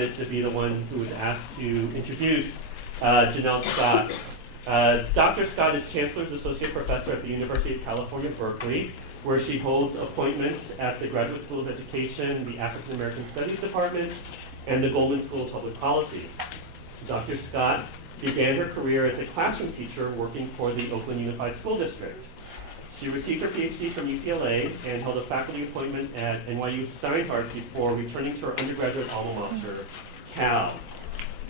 excited to be the one who was asked to introduce Janelle Scott. Dr. Scott is Chancellor's Associate Professor at the University of California, Berkeley, where she holds appointments at the Graduate School of Education, the African American Studies Department, and the Goldman School of Public Policy. Dr. Scott began her career as a classroom teacher working for the Oakland Unified School District. She received her PhD from UCLA and held a faculty appointment at NYU Steinhardt before returning to her undergraduate alma mater, Cal.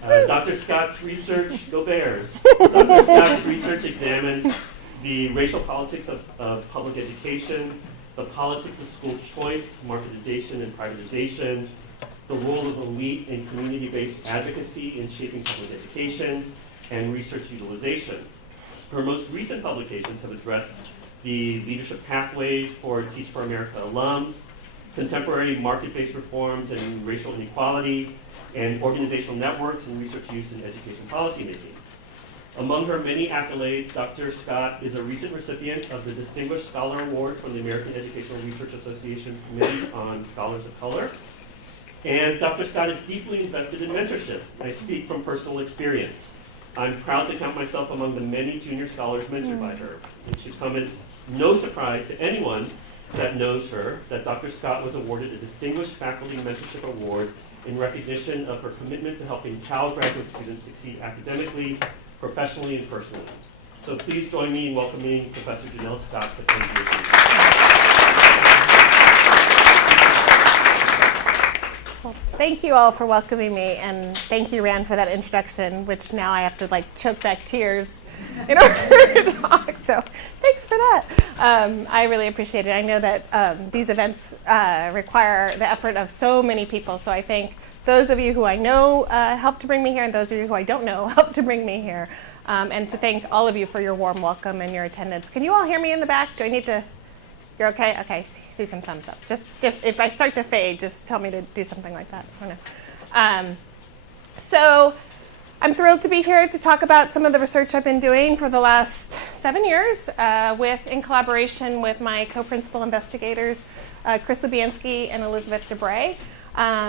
Dr. Scott's research, go Bears! Dr. Scott's research examines the racial politics of public education, the politics of school choice, marketization and privatization, the role of elite and community-based advocacy in shaping public education, and research utilization. Her most recent publications have addressed the leadership pathways for Teach for America alums, contemporary market-based reforms and racial inequality, and organizational networks and research use in education policymaking. Among her many accolades, Dr. Scott is a recent recipient of the Distinguished Scholar Award from the American Educational Research Association's Committee on Scholars of Color. And Dr. Scott is deeply invested in mentorship. I speak from personal experience. I'm proud to count myself among the many junior scholars mentored by her. It should come as no surprise to anyone that knows her that Dr. Scott was awarded a Distinguished Faculty Mentorship Award in recognition of her commitment to helping Cal graduate students succeed academically, professionally, and personally. So please join me in welcoming Professor Janelle Scott to Penn GSE. Well, thank you all for welcoming me, and thank you, Rand, for that introduction, which now I have to choke back tears in order to talk, so thanks for that. I really appreciate it. I know that these events require the effort of so many people, so I thank those of you who I know helped to bring me here, and those of you who I don't know helped to bring me here, and to thank all of you for your warm welcome and your attendance. Can you all hear me in the back? Do I need to? You're okay? Okay, see some thumbs up. Just if I start to fade, just tell me to do something like that. I don't know. So I'm thrilled to be here to talk about some of the research I've been doing for the last 7 years in collaboration with my co-principal investigators, Chris Lubianski and Elizabeth DeBray.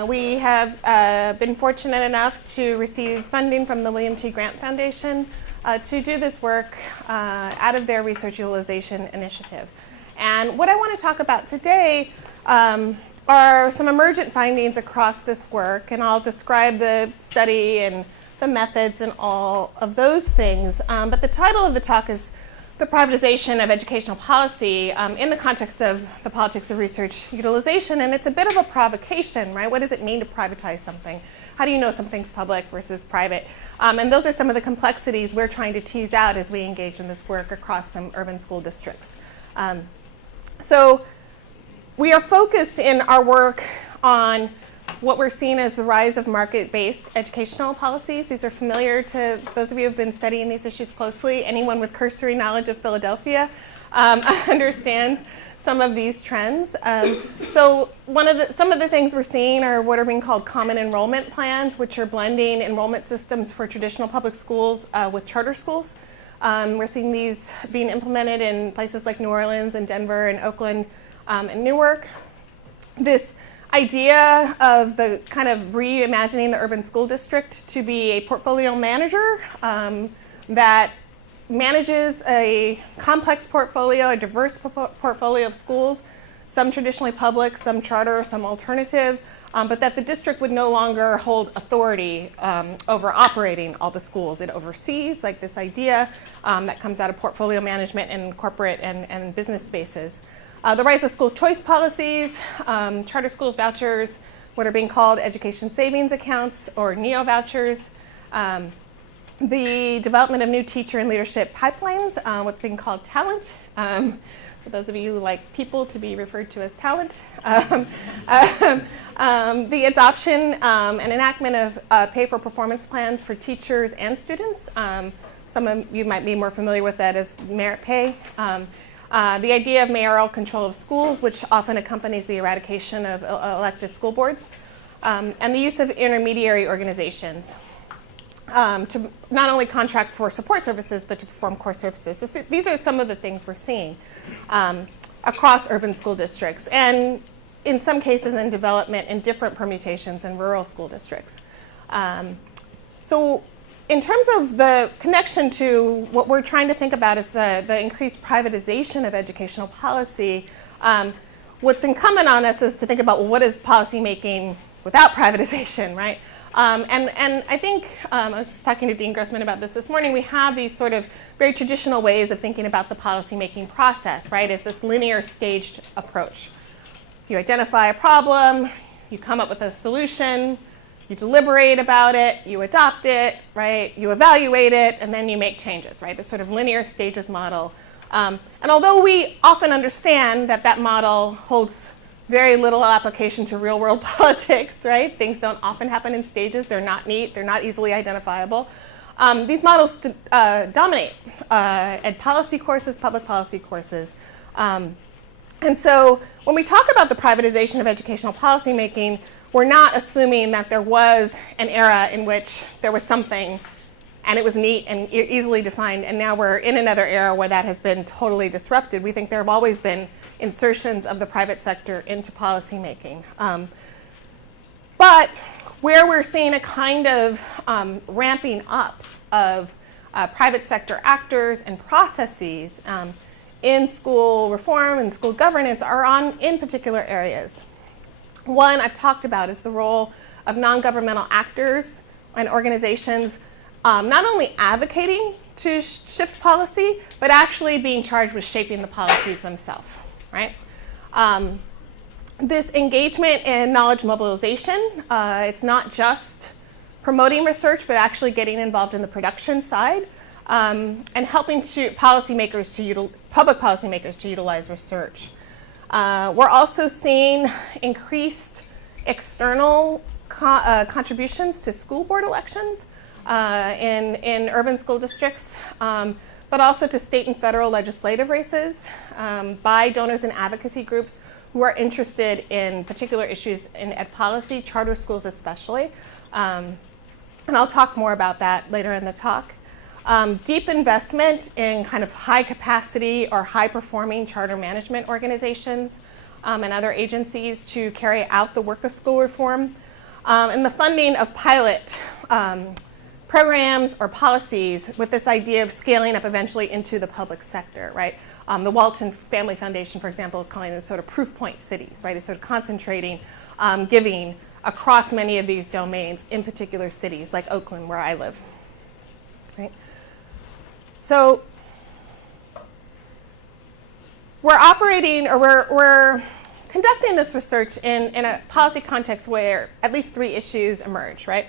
We have been fortunate enough to receive funding from the William T. Grant Foundation to do this work out of their research utilization initiative. And what I want to talk about today are some emergent findings across this work, and I'll describe the study and the methods and all of those things. But the title of the talk is The Privatization of Educational Policy in the context of the politics of research utilization, and it's a bit of a provocation, right? What does it mean to privatize something? How do you know something's public versus private? And those are some of the complexities we're trying to tease out as we engage in this work across some urban school districts. So we are focused in our work on what we're seeing as the rise of market-based educational policies. These are familiar to those of you who have been studying these issues closely. Anyone with cursory knowledge of Philadelphia understands some of these trends. So some of the things we're seeing are what are being called common enrollment plans, which are blending enrollment systems for traditional public schools with charter schools. We're seeing these being implemented in places like New Orleans and Denver and Oakland and Newark. This idea of the kind of reimagining the urban school district to be a portfolio manager that manages a complex portfolio, a diverse portfolio of schools, some traditionally public, some charter, some alternative, but that the district would no longer hold authority over operating all the schools. It oversees, like this idea that comes out of portfolio management in corporate and business spaces. The rise of school choice policies, charter schools vouchers, what are being called education savings accounts or neo-vouchers, the development of new teacher and leadership pipelines, what's being called talent. For those of you who like people to be referred to as talent. The adoption and enactment of pay-for-performance plans for teachers and students. Some of you might be more familiar with that as merit pay. The idea of mayoral control of schools, which often accompanies the eradication of elected school boards. And the use of intermediary organizations to not only contract for support services, but to perform core services. So these are some of the things we're seeing across urban school districts, and in some cases in development in different permutations in rural school districts. So in terms of the connection to what we're trying to think about is the increased privatization of educational policy, what's incumbent on us is to think about, well, what is policymaking without privatization, right? And I think, I was just talking to Dean Grossman about this morning, we have these sort of very traditional ways of thinking about the policymaking process, right, as this linear staged approach. You identify a problem, you come up with a solution, you deliberate about it, you adopt it, right, you evaluate it, and then you make changes, right, this sort of linear stages model. And although we often understand that that model holds very little application to real world politics, right? Things don't often happen in stages. They're not neat. They're not easily identifiable. These models dominate ed policy courses, public policy courses. And so when we talk about the privatization of educational policymaking, we're not assuming that there was an era in which there was something and it was neat and easily defined, and now we're in another era where that has been totally disrupted. We think there have always been insertions of the private sector into policymaking. But where we're seeing a kind of ramping up of private sector actors and processes in school reform and school governance are in particular areas. One I've talked about is the role of non-governmental actors and organizations not only advocating to shift policy, but actually being charged with shaping the policies themselves, right? This engagement in knowledge mobilization, it's not just promoting research, but actually getting involved in the production side and helping public policymakers to utilize research. We're also seeing increased external contributions to school board elections in urban school districts, but also to state and federal legislative races by donors and advocacy groups who are interested in particular issues in ed policy, charter schools especially. And I'll talk more about that later in the talk. Deep investment in kind of high capacity or high performing charter management organizations and other agencies to carry out the work of school reform. And the funding of pilot programs or policies with this idea of scaling up eventually into the public sector, right? The Walton Family Foundation, for example, is calling this sort of proof point cities, right? It's sort of concentrating giving across many of these domains in particular cities like Oakland, where I live, right? So we're operating, or we're conducting this research in a policy context where at least 3 issues emerge, right?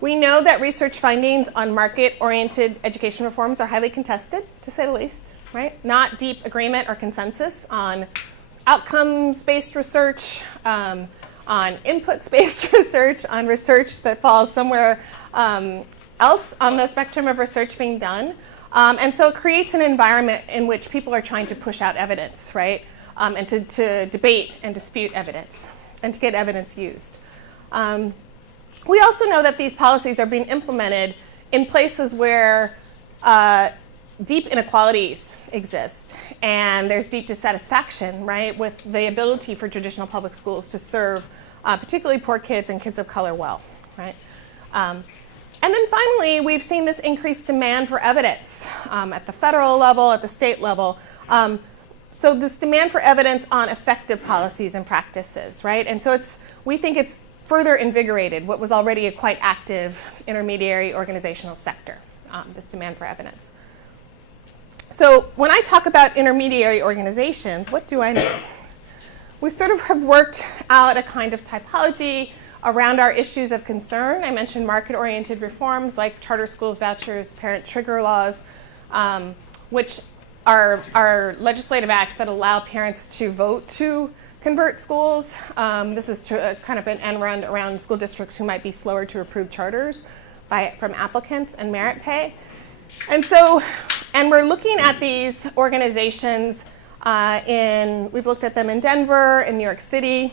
We know that research findings on market-oriented education reforms are highly contested, to say the least, right? Not deep agreement or consensus on outcomes-based research, on inputs-based research, on research that falls somewhere else on the spectrum of research being done. And so it creates an environment in which people are trying to push out evidence, right? And to debate and dispute evidence and to get evidence used. We also know that these policies are being implemented in places where deep inequalities exist and there's deep dissatisfaction, right, with the ability for traditional public schools to serve particularly poor kids and kids of color well, right? And then finally, we've seen this increased demand for evidence at the federal level, at the state level. So this demand for evidence on effective policies and practices, right? And so we think it's further invigorated what was already a quite active intermediary organizational sector, this demand for evidence. So when I talk about intermediary organizations, what do I mean? We sort of have worked out a kind of typology around our issues of concern. I mentioned market-oriented reforms like charter schools, vouchers, parent trigger laws, which are legislative acts that allow parents to vote to convert schools. This is kind of an end run around school districts who might be slower to approve charters from applicants and merit pay. And we're looking at these organizations we've looked at them in Denver, in New York City,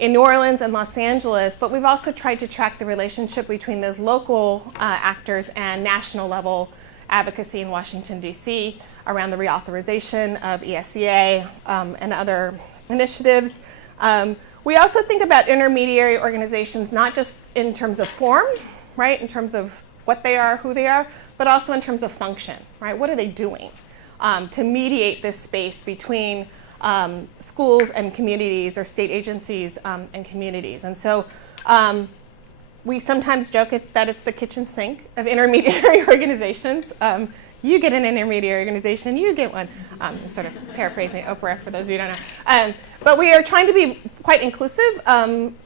in New Orleans and Los Angeles, but we've also tried to track the relationship between those local actors and national level advocacy in Washington, D.C. around the reauthorization of ESEA and other initiatives. We also think about intermediary organizations not just in terms of form, right, in terms of what they are, who they are, but also in terms of function, right? What are they doing to mediate this space between schools and communities, or state agencies and communities? And so we sometimes joke that it's the kitchen sink of intermediary organizations. You get an intermediary organization, you get one. I'm sort of paraphrasing Oprah for those of you who don't know. But we are trying to be quite inclusive,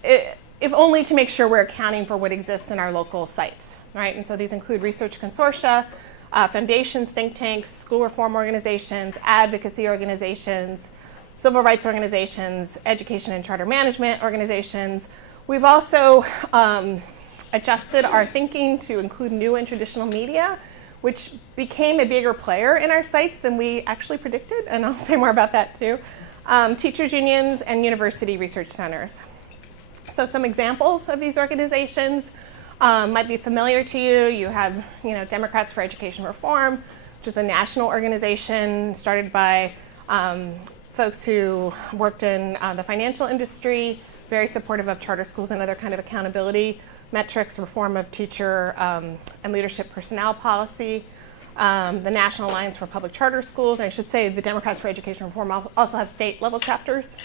if only to make sure we're accounting for what exists in our local sites, right? And so these include research consortia, foundations, think tanks, school reform organizations, advocacy organizations, civil rights organizations, education and charter management organizations. We've also adjusted our thinking to include new and traditional media, which became a bigger player in our sites than we actually predicted, and I'll say more about that too. Teachers unions and university research centers. So some examples of these organizations might be familiar to you. You have, Democrats for Education Reform, which is a national organization started by folks who worked in the financial industry, very supportive of charter schools and other kind of accountability metrics, reform of teacher and leadership personnel policy. The National Alliance for Public Charter Schools, and I should say the Democrats for Education Reform also have state level chapters,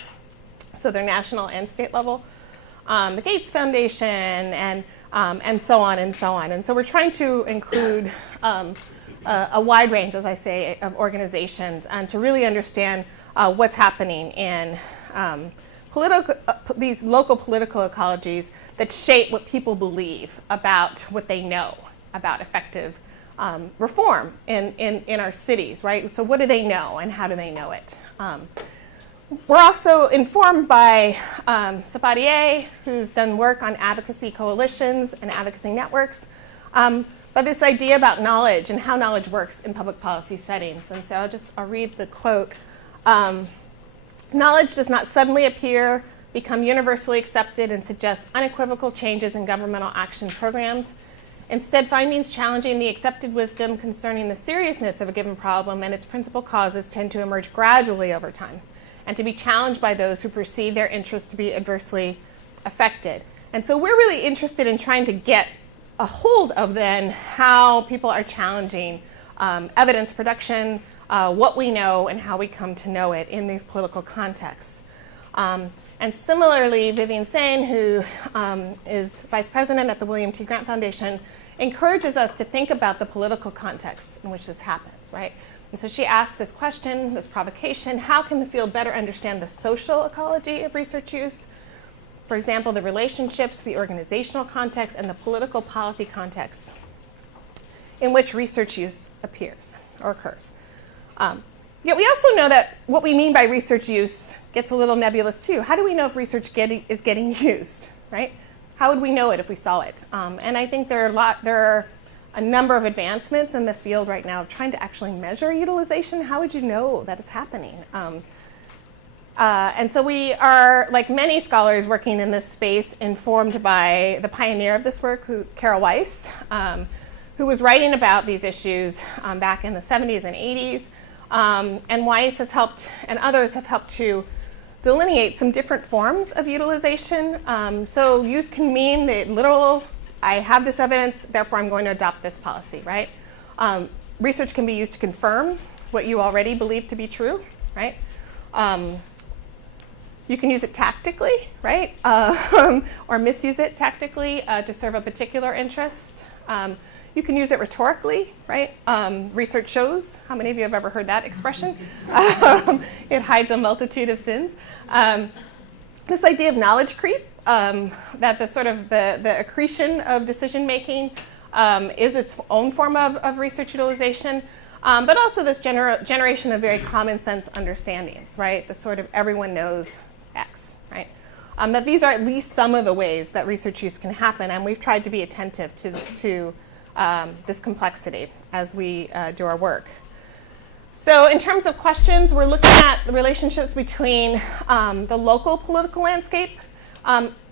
so they're national and state level. The Gates Foundation, and so on and so on. And so we're trying to include a wide range, as I say, of organizations, and to really understand what's happening in these local political ecologies that shape what people believe about what they know about effective reform in our cities, right? So what do they know and how do they know it? We're also informed by Sabatier, who's done work on advocacy coalitions and advocacy networks, but this idea about knowledge and how knowledge works in public policy settings. And so I'll read the quote. Knowledge does not suddenly appear, become universally accepted, and suggest unequivocal changes in governmental action programs. Instead, findings challenging the accepted wisdom concerning the seriousness of a given problem and its principal causes tend to emerge gradually over time, and to be challenged by those who perceive their interests to be adversely affected. And so we're really interested in trying to get a hold of then how people are challenging evidence production, what we know and how we come to know it in these political contexts. And similarly, Vivian Sain, who is vice president at the William T. Grant Foundation, encourages us to think about the political context in which this happens, right? And so she asked this question, this provocation: how can the field better understand the social ecology of research use? For example, the relationships, the organizational context, and the political policy context in which research use appears or occurs. Yet we also know that what we mean by research use gets a little nebulous too. How do we know if research is getting used, right? How would we know it if we saw it? And I think there are a number of advancements in the field right now of trying to actually measure utilization. How would you know that it's happening? And so we are, like many scholars working in this space, informed by the pioneer of this work, Carol Weiss, who was writing about these issues back in the 70s and 80s. And Weiss has helped, and others have helped to delineate some different forms of utilization. So use can mean the literal, I have this evidence, therefore I'm going to adopt this policy, right? Research can be used to confirm what you already believe to be true, right? You can use it tactically, right? Or misuse it tactically to serve a particular interest. You can use it rhetorically, right? Research shows. How many of you have ever heard that expression? It hides a multitude of sins. This idea of knowledge creep, that the accretion of decision making is its own form of research utilization, but also this generation of very common sense understandings, right? The sort of everyone knows X, right? That these are at least some of the ways that research use can happen, and we've tried to be attentive to this complexity as we do our work. So in terms of questions, we're looking at the relationships between the local political landscape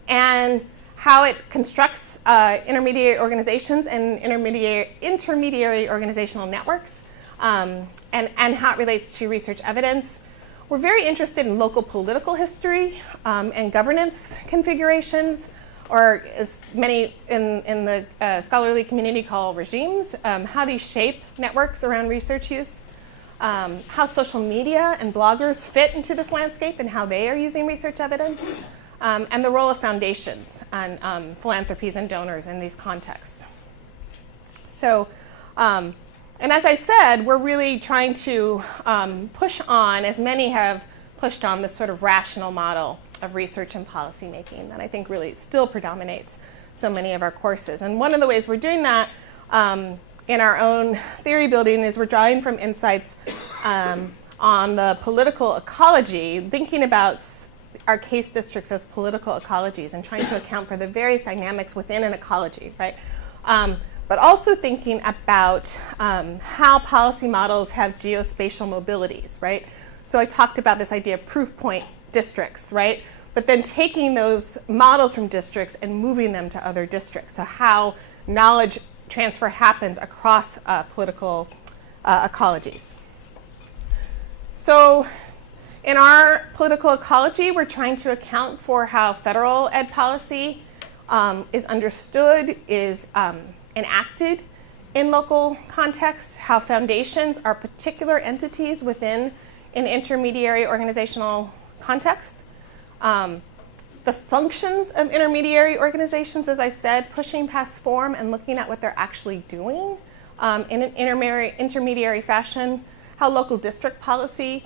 and how it constructs intermediary organizations and intermediary organizational networks, and how it relates to research evidence. We're very interested in local political history and governance configurations, or as many in the scholarly community call regimes, how these shape networks around research use, how social media and bloggers fit into this landscape and how they are using research evidence, and the role of foundations and philanthropies and donors in these contexts. So, and as I said, we're really trying to push on, as many have pushed on, this sort of rational model of research and policymaking that I think really still predominates so many of our courses. And one of the ways we're doing that in our own theory building is we're drawing from insights on the political ecology, thinking about our case districts as political ecologies and trying to account for the various dynamics within an ecology, right? But also thinking about how policy models have geospatial mobilities, right? So I talked about this idea of proof point districts, right? But then taking those models from districts and moving them to other districts. So how knowledge transfer happens across political ecologies. So in our political ecology, we're trying to account for how federal ed policy is understood, is enacted in local contexts, how foundations are particular entities within an intermediary organizational context. The functions of intermediary organizations, as I said, pushing past form and looking at what they're actually doing in an intermediary fashion, how local district policy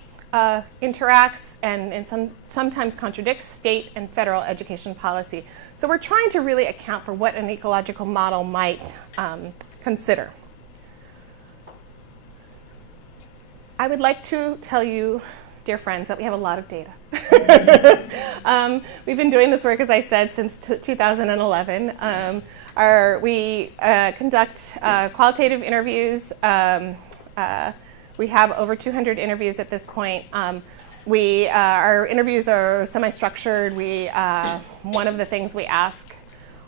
interacts and sometimes contradicts state and federal education policy. So we're trying to really account for what an ecological model might consider. I would like to tell you, dear friends, that we have a lot of data. We've been doing this work, as I said, since 2011. We conduct qualitative interviews. We have over 200 interviews at this point. Our interviews are semi-structured. One of the things we ask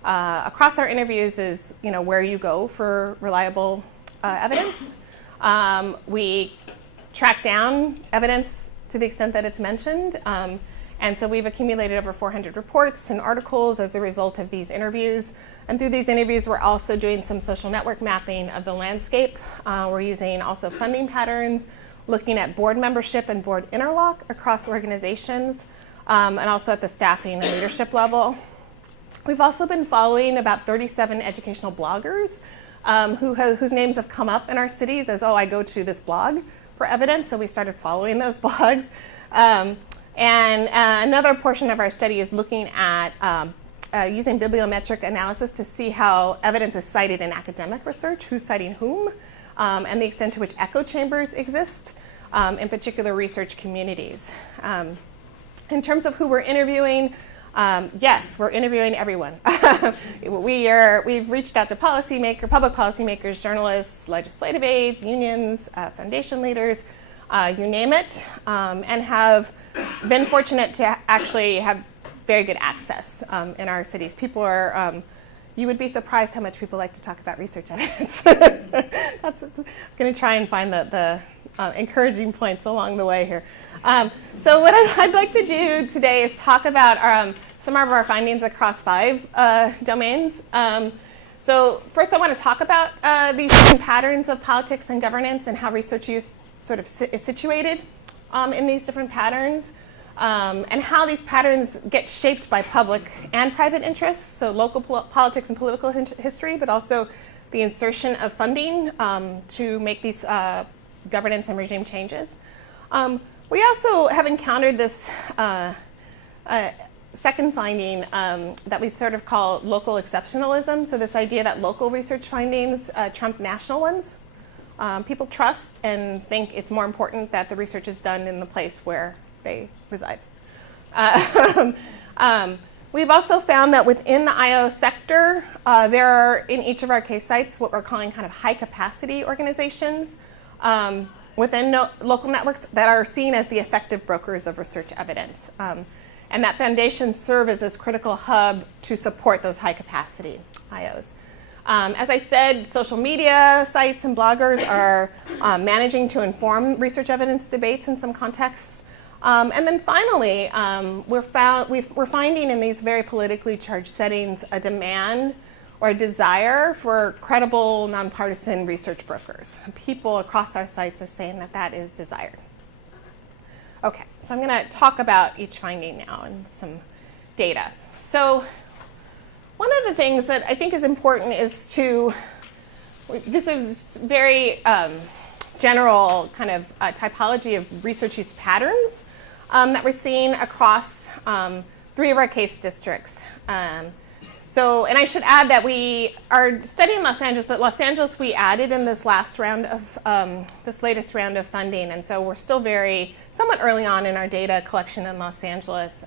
across our interviews is, where you go for reliable evidence. We track down evidence to the extent that it's mentioned. And so we've accumulated over 400 reports and articles as a result of these interviews. And through these interviews, we're also doing some social network mapping of the landscape. We're using also funding patterns, looking at board membership and board interlock across organizations, and also at the staffing and leadership level. We've also been following about 37 educational bloggers whose names have come up in our cities as, I go to this blog for evidence, so we started following those blogs. Another portion of our study is looking at using bibliometric analysis to see how evidence is cited in academic research, who's citing whom, and the extent to which echo chambers exist, in particular research communities. In terms of who we're interviewing, yes, we're interviewing everyone. We've reached out to public policymakers, journalists, legislative aides, unions, foundation leaders, you name it, and have been fortunate to actually have very good access in our cities. People are, you would be surprised how much people like to talk about research evidence. I'm going to try and find the encouraging points along the way here. So what I'd like to do today is talk about some of our findings across 5 domains. So first I want to talk about these patterns of politics and governance and how research use sort of is situated in these different patterns, and how these patterns get shaped by public and private interests, so local politics and political history, but also the insertion of funding to make these governance and regime changes. We also have encountered this second finding that we sort of call local exceptionalism, so this idea that local research findings trump national ones. People trust and think it's more important that the research is done in the place where they reside. We've also found that within the IO sector, there are in each of our case sites what we're calling kind of high capacity organizations within local networks that are seen as the effective brokers of research evidence. And that foundations serve as this critical hub to support those high capacity IOs. As I said, social media sites and bloggers are managing to inform research evidence debates in some contexts. And then finally, we're finding in these very politically charged settings a demand or a desire for credible, nonpartisan research brokers. People across our sites are saying that that is desired. Okay, so I'm going to talk about each finding now and some data. So one of the things that I think is important is this is very general kind of typology of research use patterns that we're seeing across 3 of our case districts. And I should add that we are studying Los Angeles, but Los Angeles we added in this latest round of funding, and so we're still somewhat early on in our data collection in Los Angeles.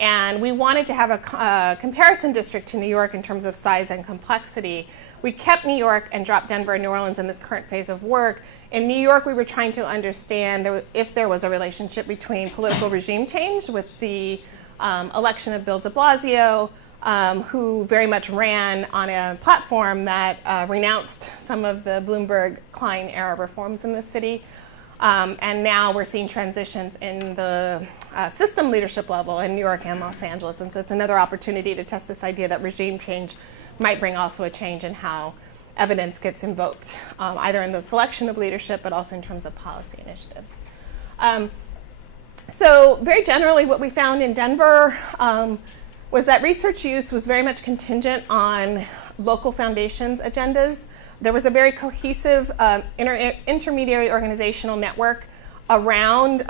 And we wanted to have a comparison district to New York in terms of size and complexity. We kept New York and dropped Denver and New Orleans in this current phase of work. In New York, we were trying to understand if there was a relationship between political regime change with the election of Bill de Blasio, who very much ran on a platform that renounced some of the Bloomberg-Klein-era reforms in the city. And now we're seeing transitions in the system leadership level in New York and Los Angeles. And so it's another opportunity to test this idea that regime change might bring also a change in how evidence gets invoked, either in the selection of leadership, but also in terms of policy initiatives. So very generally, what we found in Denver was that research use was very much contingent on local foundations' agendas. There was a very cohesive intermediary organizational network around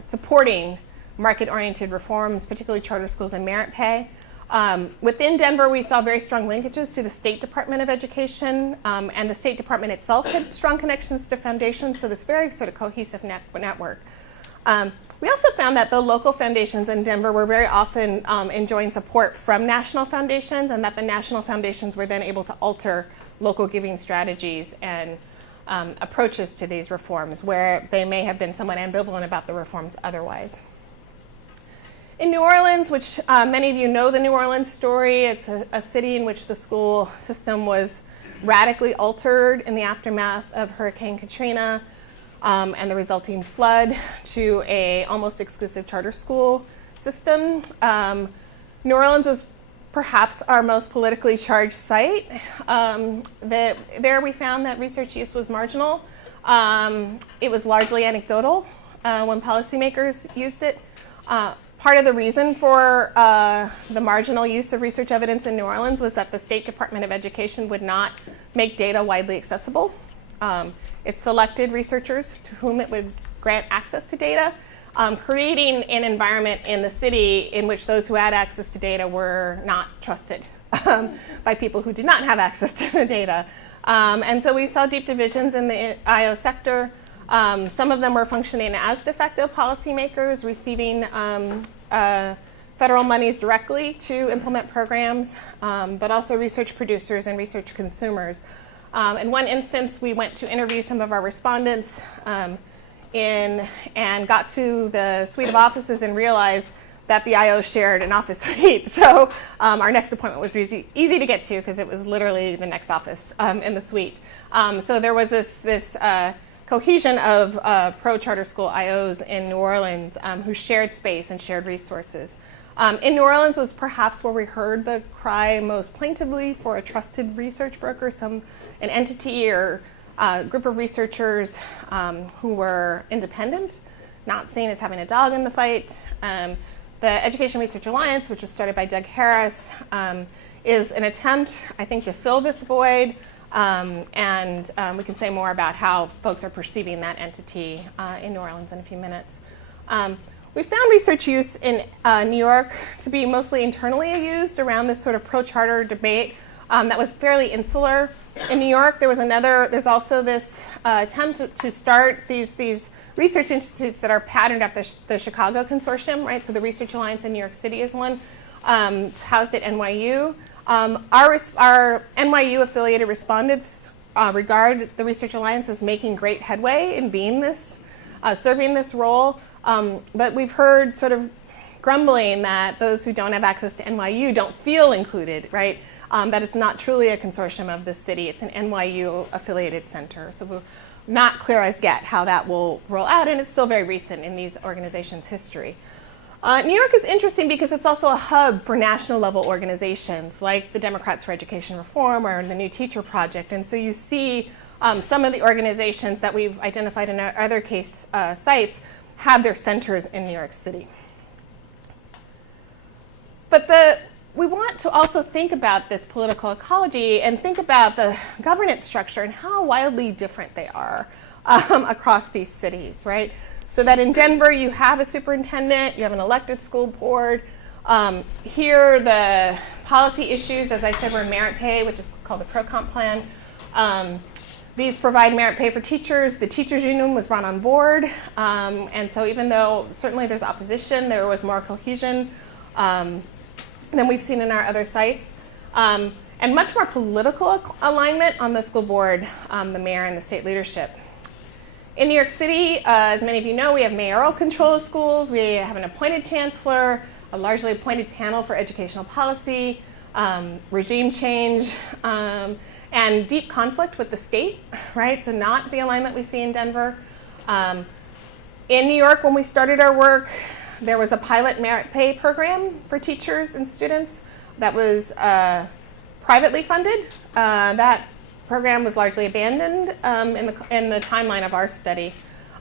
supporting market-oriented reforms, particularly charter schools and merit pay. Within Denver, we saw very strong linkages to the State Department of Education, and the State Department itself had strong connections to foundations, so this very sort of cohesive network. We also found that the local foundations in Denver were very often enjoying support from national foundations, and that the national foundations were then able to alter local giving strategies and approaches to these reforms, where they may have been somewhat ambivalent about the reforms otherwise. In New Orleans, which many of you know the New Orleans story, it's a city in which the school system was radically altered in the aftermath of Hurricane Katrina and the resulting flood to a almost exclusive charter school system. New Orleans was perhaps our most politically charged site. There we found that research use was marginal. It was largely anecdotal when policymakers used it. Part of the reason for the marginal use of research evidence in New Orleans was that the State Department of Education would not make data widely accessible. It selected researchers to whom it would grant access to data, creating an environment in the city in which those who had access to data were not trusted by people who did not have access to the data. And so we saw deep divisions in the IO sector. Some of them were functioning as de facto policymakers, receiving federal monies directly to implement programs, but also research producers and research consumers. In one instance, we went to interview some of our respondents and got to the suite of offices and realized that the IO shared an office suite. So our next appointment was easy to get to because it was literally the next office in the suite. So there was this cohesion of pro-charter school IOs in New Orleans who shared space and shared resources. In New Orleans was perhaps where we heard the cry most plaintively for a trusted research broker, an entity or group of researchers who were independent, not seen as having a dog in the fight. The Education Research Alliance, which was started by Doug Harris, is an attempt, I think, to fill this void. And we can say more about how folks are perceiving that entity in New Orleans in a few minutes. We found research use in New York to be mostly internally used around this sort of pro-charter debate that was fairly insular. In New York, there's also this attempt to start these research institutes that are patterned after the Chicago Consortium, right? So the Research Alliance in New York City is one. It's housed at NYU. Our NYU-affiliated respondents regard the Research Alliance as making great headway in being serving this role. But we've heard sort of grumbling that those who don't have access to NYU don't feel included, right? That it's not truly a consortium of the city. It's an NYU-affiliated center. So not clear as yet how that will roll out, and it's still very recent in these organizations' history. New York is interesting because it's also a hub for national level organizations like the Democrats for Education Reform or the New Teacher Project. And so you see some of the organizations that we've identified in our other case sites have their centers in New York City. But we want to also think about this political ecology and think about the governance structure and how wildly different they are across these cities, right? So that in Denver, you have a superintendent, you have an elected school board. Here, the policy issues, as I said, were merit pay, which is called the pro-comp plan. These provide merit pay for teachers. The teachers union was brought on board. And so even though certainly there's opposition, there was more cohesion than we've seen in our other sites. And much more political alignment on the school board, the mayor and the state leadership. In New York City, as many of you know, we have mayoral control of schools. We have an appointed chancellor, a largely appointed panel for educational policy, regime change, and deep conflict with the state, right? So not the alignment we see in Denver. In New York, when we started our work, there was a pilot merit pay program for teachers and students that was privately funded. That program was largely abandoned in the timeline of our study.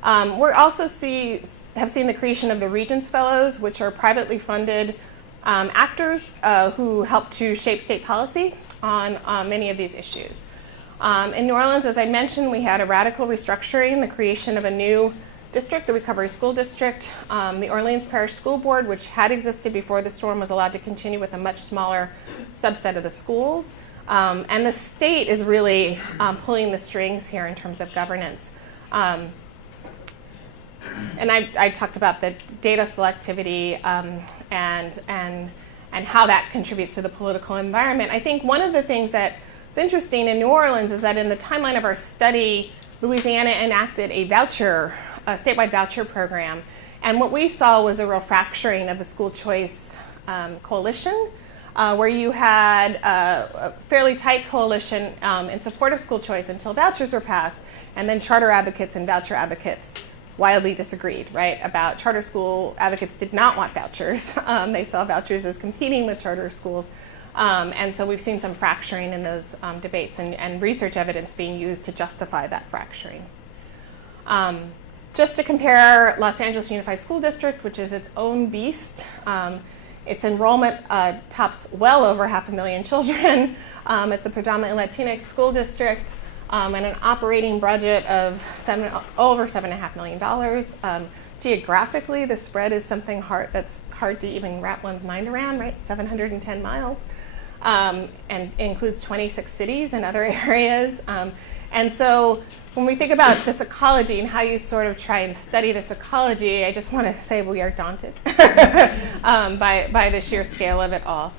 We also have seen the creation of the Regents Fellows, which are privately funded actors who help to shape state policy on many of these issues. In New Orleans, as I mentioned, we had a radical restructuring, the creation of a new district, the Recovery School District. The Orleans Parish School Board, which had existed before the storm, was allowed to continue with a much smaller subset of the schools. And the state is really pulling the strings here in terms of governance. And I talked about the data selectivity and how that contributes to the political environment. I think one of the things that's interesting in New Orleans is that in the timeline of our study, Louisiana enacted a statewide voucher program. And what we saw was a real fracturing of the school choice coalition, where you had a fairly tight coalition in support of school choice until vouchers were passed, and then charter advocates and voucher advocates wildly disagreed, right? About charter school advocates did not want vouchers. They saw vouchers as competing with charter schools. And so we've seen some fracturing in those debates and research evidence being used to justify that fracturing. Just to compare Los Angeles Unified School District, which is its own beast, its enrollment tops well over 500,000 children. It's a predominantly Latinx school district and an operating budget of over $7.5 million. Geographically, the spread is something that's hard to even wrap one's mind around, right? 710 miles, and includes 26 cities and other areas. And so when we think about this ecology and how you sort of try and study this ecology, I just want to say we are daunted by the sheer scale of it all.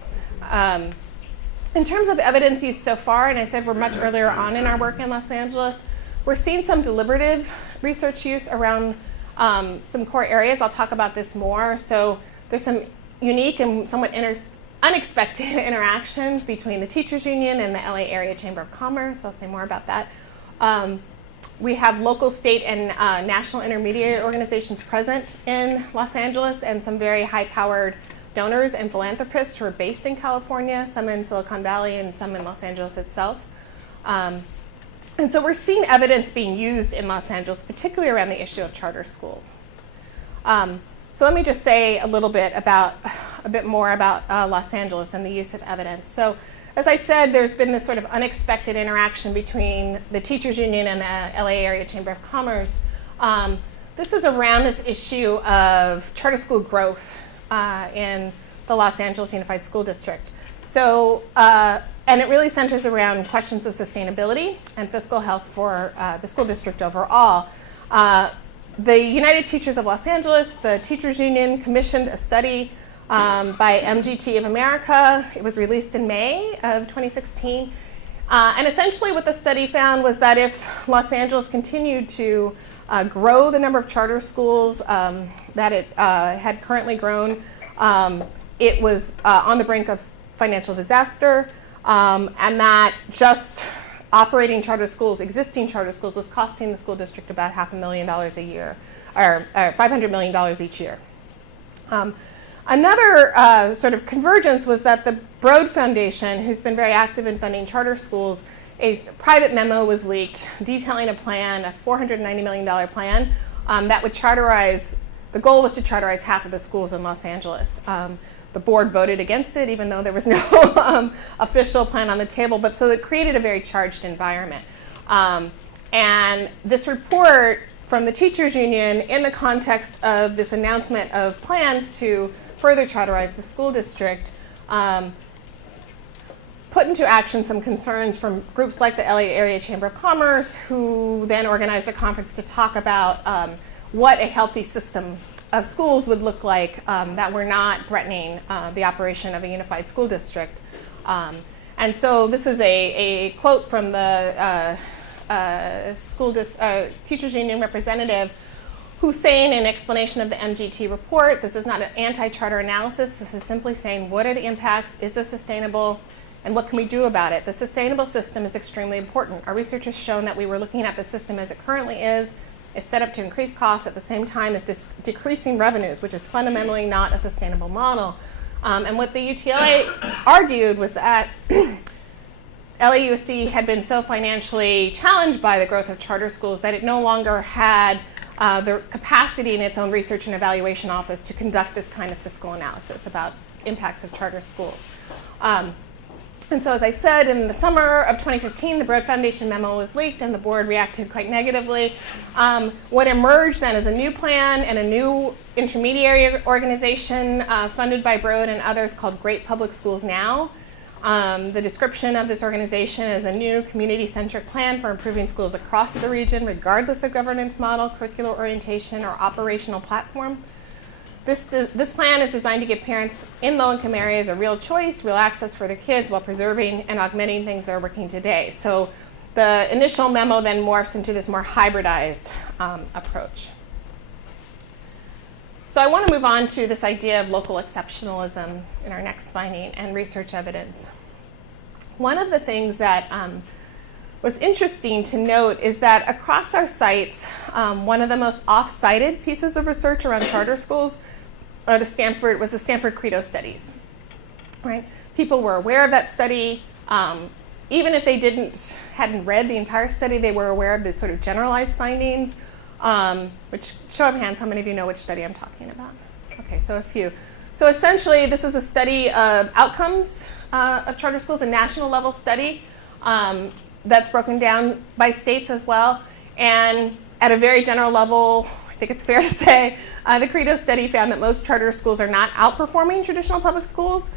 In terms of evidence use so far, and I said we're much earlier on in our work in Los Angeles, we're seeing some deliberative research use around some core areas. I'll talk about this more. So there's some unique and somewhat unexpected interactions between the teachers union and the LA Area Chamber of Commerce. I'll say more about that. We have local, state, and national intermediary organizations present in Los Angeles, and some very high-powered donors and philanthropists who are based in California, some in Silicon Valley and some in Los Angeles itself. And so we're seeing evidence being used in Los Angeles, particularly around the issue of charter schools. So let me just say a bit more about Los Angeles and the use of evidence. So as I said, there's been this sort of unexpected interaction between the teachers union and the LA Area Chamber of Commerce. This is around this issue of charter school growth in the Los Angeles Unified School District. So, and it really centers around questions of sustainability and fiscal health for the school district overall. The United Teachers of Los Angeles, the teachers union, commissioned a study by MGT of America. It was released in May of 2016. And essentially what the study found was that if Los Angeles continued to grow the number of charter schools that it had currently grown, it was on the brink of financial disaster, and that just operating charter schools, existing charter schools, was costing the school district about $500,000 a year, or $500 million each year. Another sort of convergence was that the Broad Foundation, who's been very active in funding charter schools, a private memo was leaked detailing a plan, a $490 million plan, that would charterize, the goal was to charterize half of the schools in Los Angeles. The board voted against it, even though there was no official plan on the table, but so it created a very charged environment. And this report from the teachers union, in the context of this announcement of plans to further charterize the school district, put into action some concerns from groups like the LA Area Chamber of Commerce, who then organized a conference to talk about what a healthy system of schools would look like that were not threatening the operation of a unified school district. And so this is a quote from the teachers union representative, who's saying in explanation of the MGT report, this is not an anti-charter analysis, this is simply saying what are the impacts, is this sustainable, and what can we do about it? The sustainable system is extremely important. Our research has shown that we were looking at the system as it currently is set up to increase costs at the same time as decreasing revenues, which is fundamentally not a sustainable model. And what the UTLA argued was that LAUSD had been so financially challenged by the growth of charter schools that it no longer had the capacity in its own research and evaluation office to conduct this kind of fiscal analysis about impacts of charter schools. And so, as I said, in the summer of 2015, the Broad Foundation memo was leaked and the board reacted quite negatively. What emerged then is a new plan and a new intermediary organization funded by Broad and others called Great Public Schools Now. The description of this organization is a new community-centric plan for improving schools across the region, regardless of governance model, curricular orientation, or operational platform. This plan is designed to give parents in low-income areas a real choice, real access for their kids, while preserving and augmenting things that are working today. So the initial memo then morphs into this more hybridized approach. So I want to move on to this idea of local exceptionalism in our next finding and research evidence. One of the things that was interesting to note is that across our sites, one of the most off-cited pieces of research around charter schools was the Stanford Credo studies. Right? People were aware of that study. Even if they hadn't read the entire study, they were aware of the sort of generalized findings. Which, show of hands, how many of you know which study I'm talking about? Okay, so a few. So essentially, this is a study of outcomes of charter schools, a national level study that's broken down by states as well. And at a very general level, I think it's fair to say, the Credo study found that most charter schools are not outperforming traditional public schools.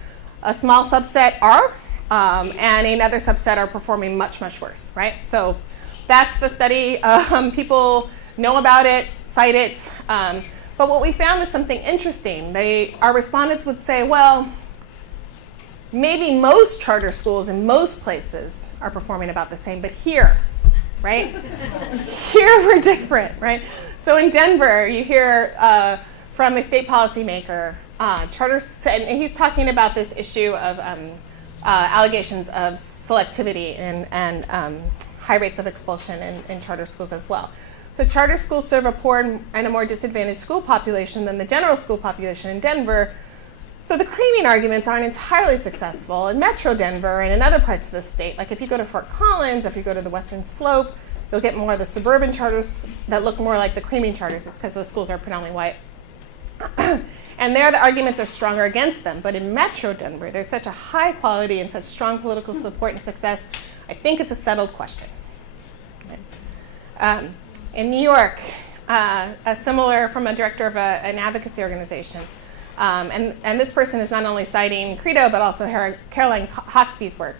A small subset are, and another subset are performing much, much worse, right? So that's the study. People know about it, cite it. But what we found was something interesting. Our respondents would say, well, maybe most charter schools in most places are performing about the same, but here, right? Here we're different, right? So in Denver, you hear from a state policymaker, and he's talking about this issue of allegations of selectivity and high rates of expulsion in charter schools as well. So charter schools serve a poor and a more disadvantaged school population than the general school population in Denver. So the creaming arguments aren't entirely successful in Metro Denver and in other parts of the state. Like if you go to Fort Collins, if you go to the Western Slope, you'll get more of the suburban charters that look more like the creaming charters. It's because the schools are predominantly white. And there the arguments are stronger against them. But in Metro Denver, there's such a high quality and such strong political support and success, I think it's a settled question. In New York, a similar from a director of an advocacy organization. And this person is not only citing Credo, but also Caroline Hawksby's work.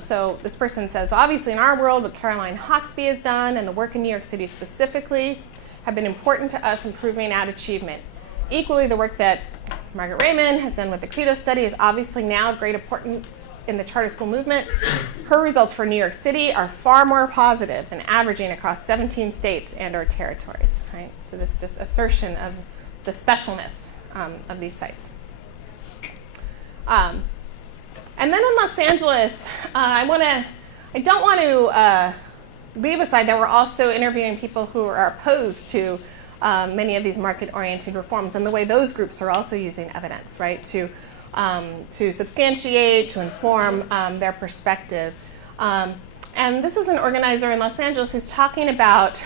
So this person says, obviously in our world, what Caroline Hawksby has done and the work in New York City specifically have been important to us improving out achievement. Equally, the work that Margaret Raymond has done with the Credo Study is obviously now of great importance in the charter school movement. Her results for New York City are far more positive than averaging across 17 states and or territories, right? So this is just assertion of the specialness of these sites. And then in Los Angeles, I want to I don't want to leave aside that we're also interviewing people who are opposed to many of these market-oriented reforms and the way those groups are also using evidence, right, to substantiate, to inform their perspective. And this is an organizer in Los Angeles who's talking about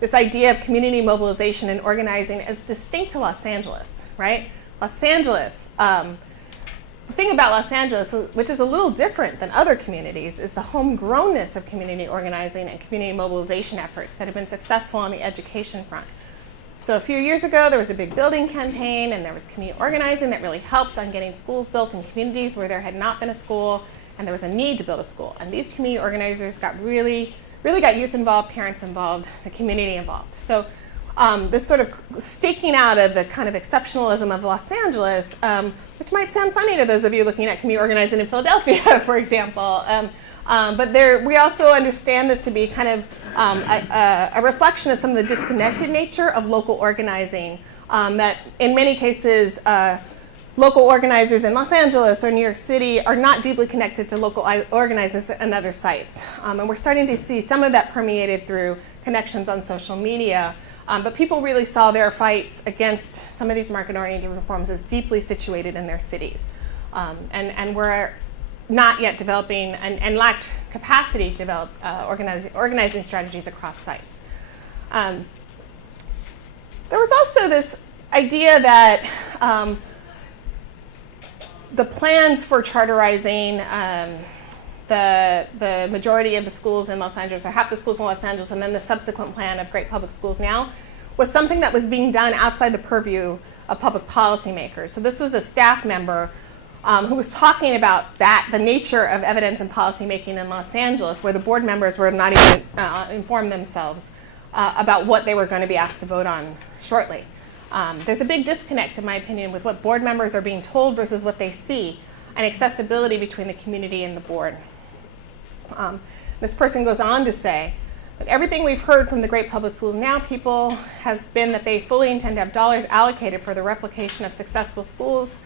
this idea of community mobilization and organizing as distinct to Los Angeles, right? Los Angeles, the thing about Los Angeles, which is a little different than other communities, is the homegrownness of community organizing and community mobilization efforts that have been successful on the education front. So a few years ago, there was a big building campaign, and there was community organizing that really helped on getting schools built in communities where there had not been a school, and there was a need to build a school. And these community organizers got really got youth involved, parents involved, the community involved. So this sort of staking out of the kind of exceptionalism of Los Angeles, which might sound funny to those of you looking at community organizing in Philadelphia, for example. But we also understand this to be kind of a reflection of some of the disconnected nature of local organizing, that in many cases, local organizers in Los Angeles or New York City are not deeply connected to local organizers in other sites. And we're starting to see some of that permeated through connections on social media. But people really saw their fights against some of these market-oriented reforms as deeply situated in their cities. And were not yet developing and lacked capacity to develop organizing strategies across sites. There was also this idea that the plans for charterizing the majority of the schools in Los Angeles, or half the schools in Los Angeles, and then the subsequent plan of Great Public Schools Now, was something that was being done outside the purview of public policymakers. So this was a staff member who was talking about the nature of evidence and policymaking in Los Angeles, where the board members were not even informed themselves about what they were going to be asked to vote on shortly. There's a big disconnect, in my opinion, with what board members are being told versus what they see, and accessibility between the community and the board. This person goes on to say that everything we've heard from the Great Public Schools Now people has been that they fully intend to have dollars allocated for the replication of successful schools,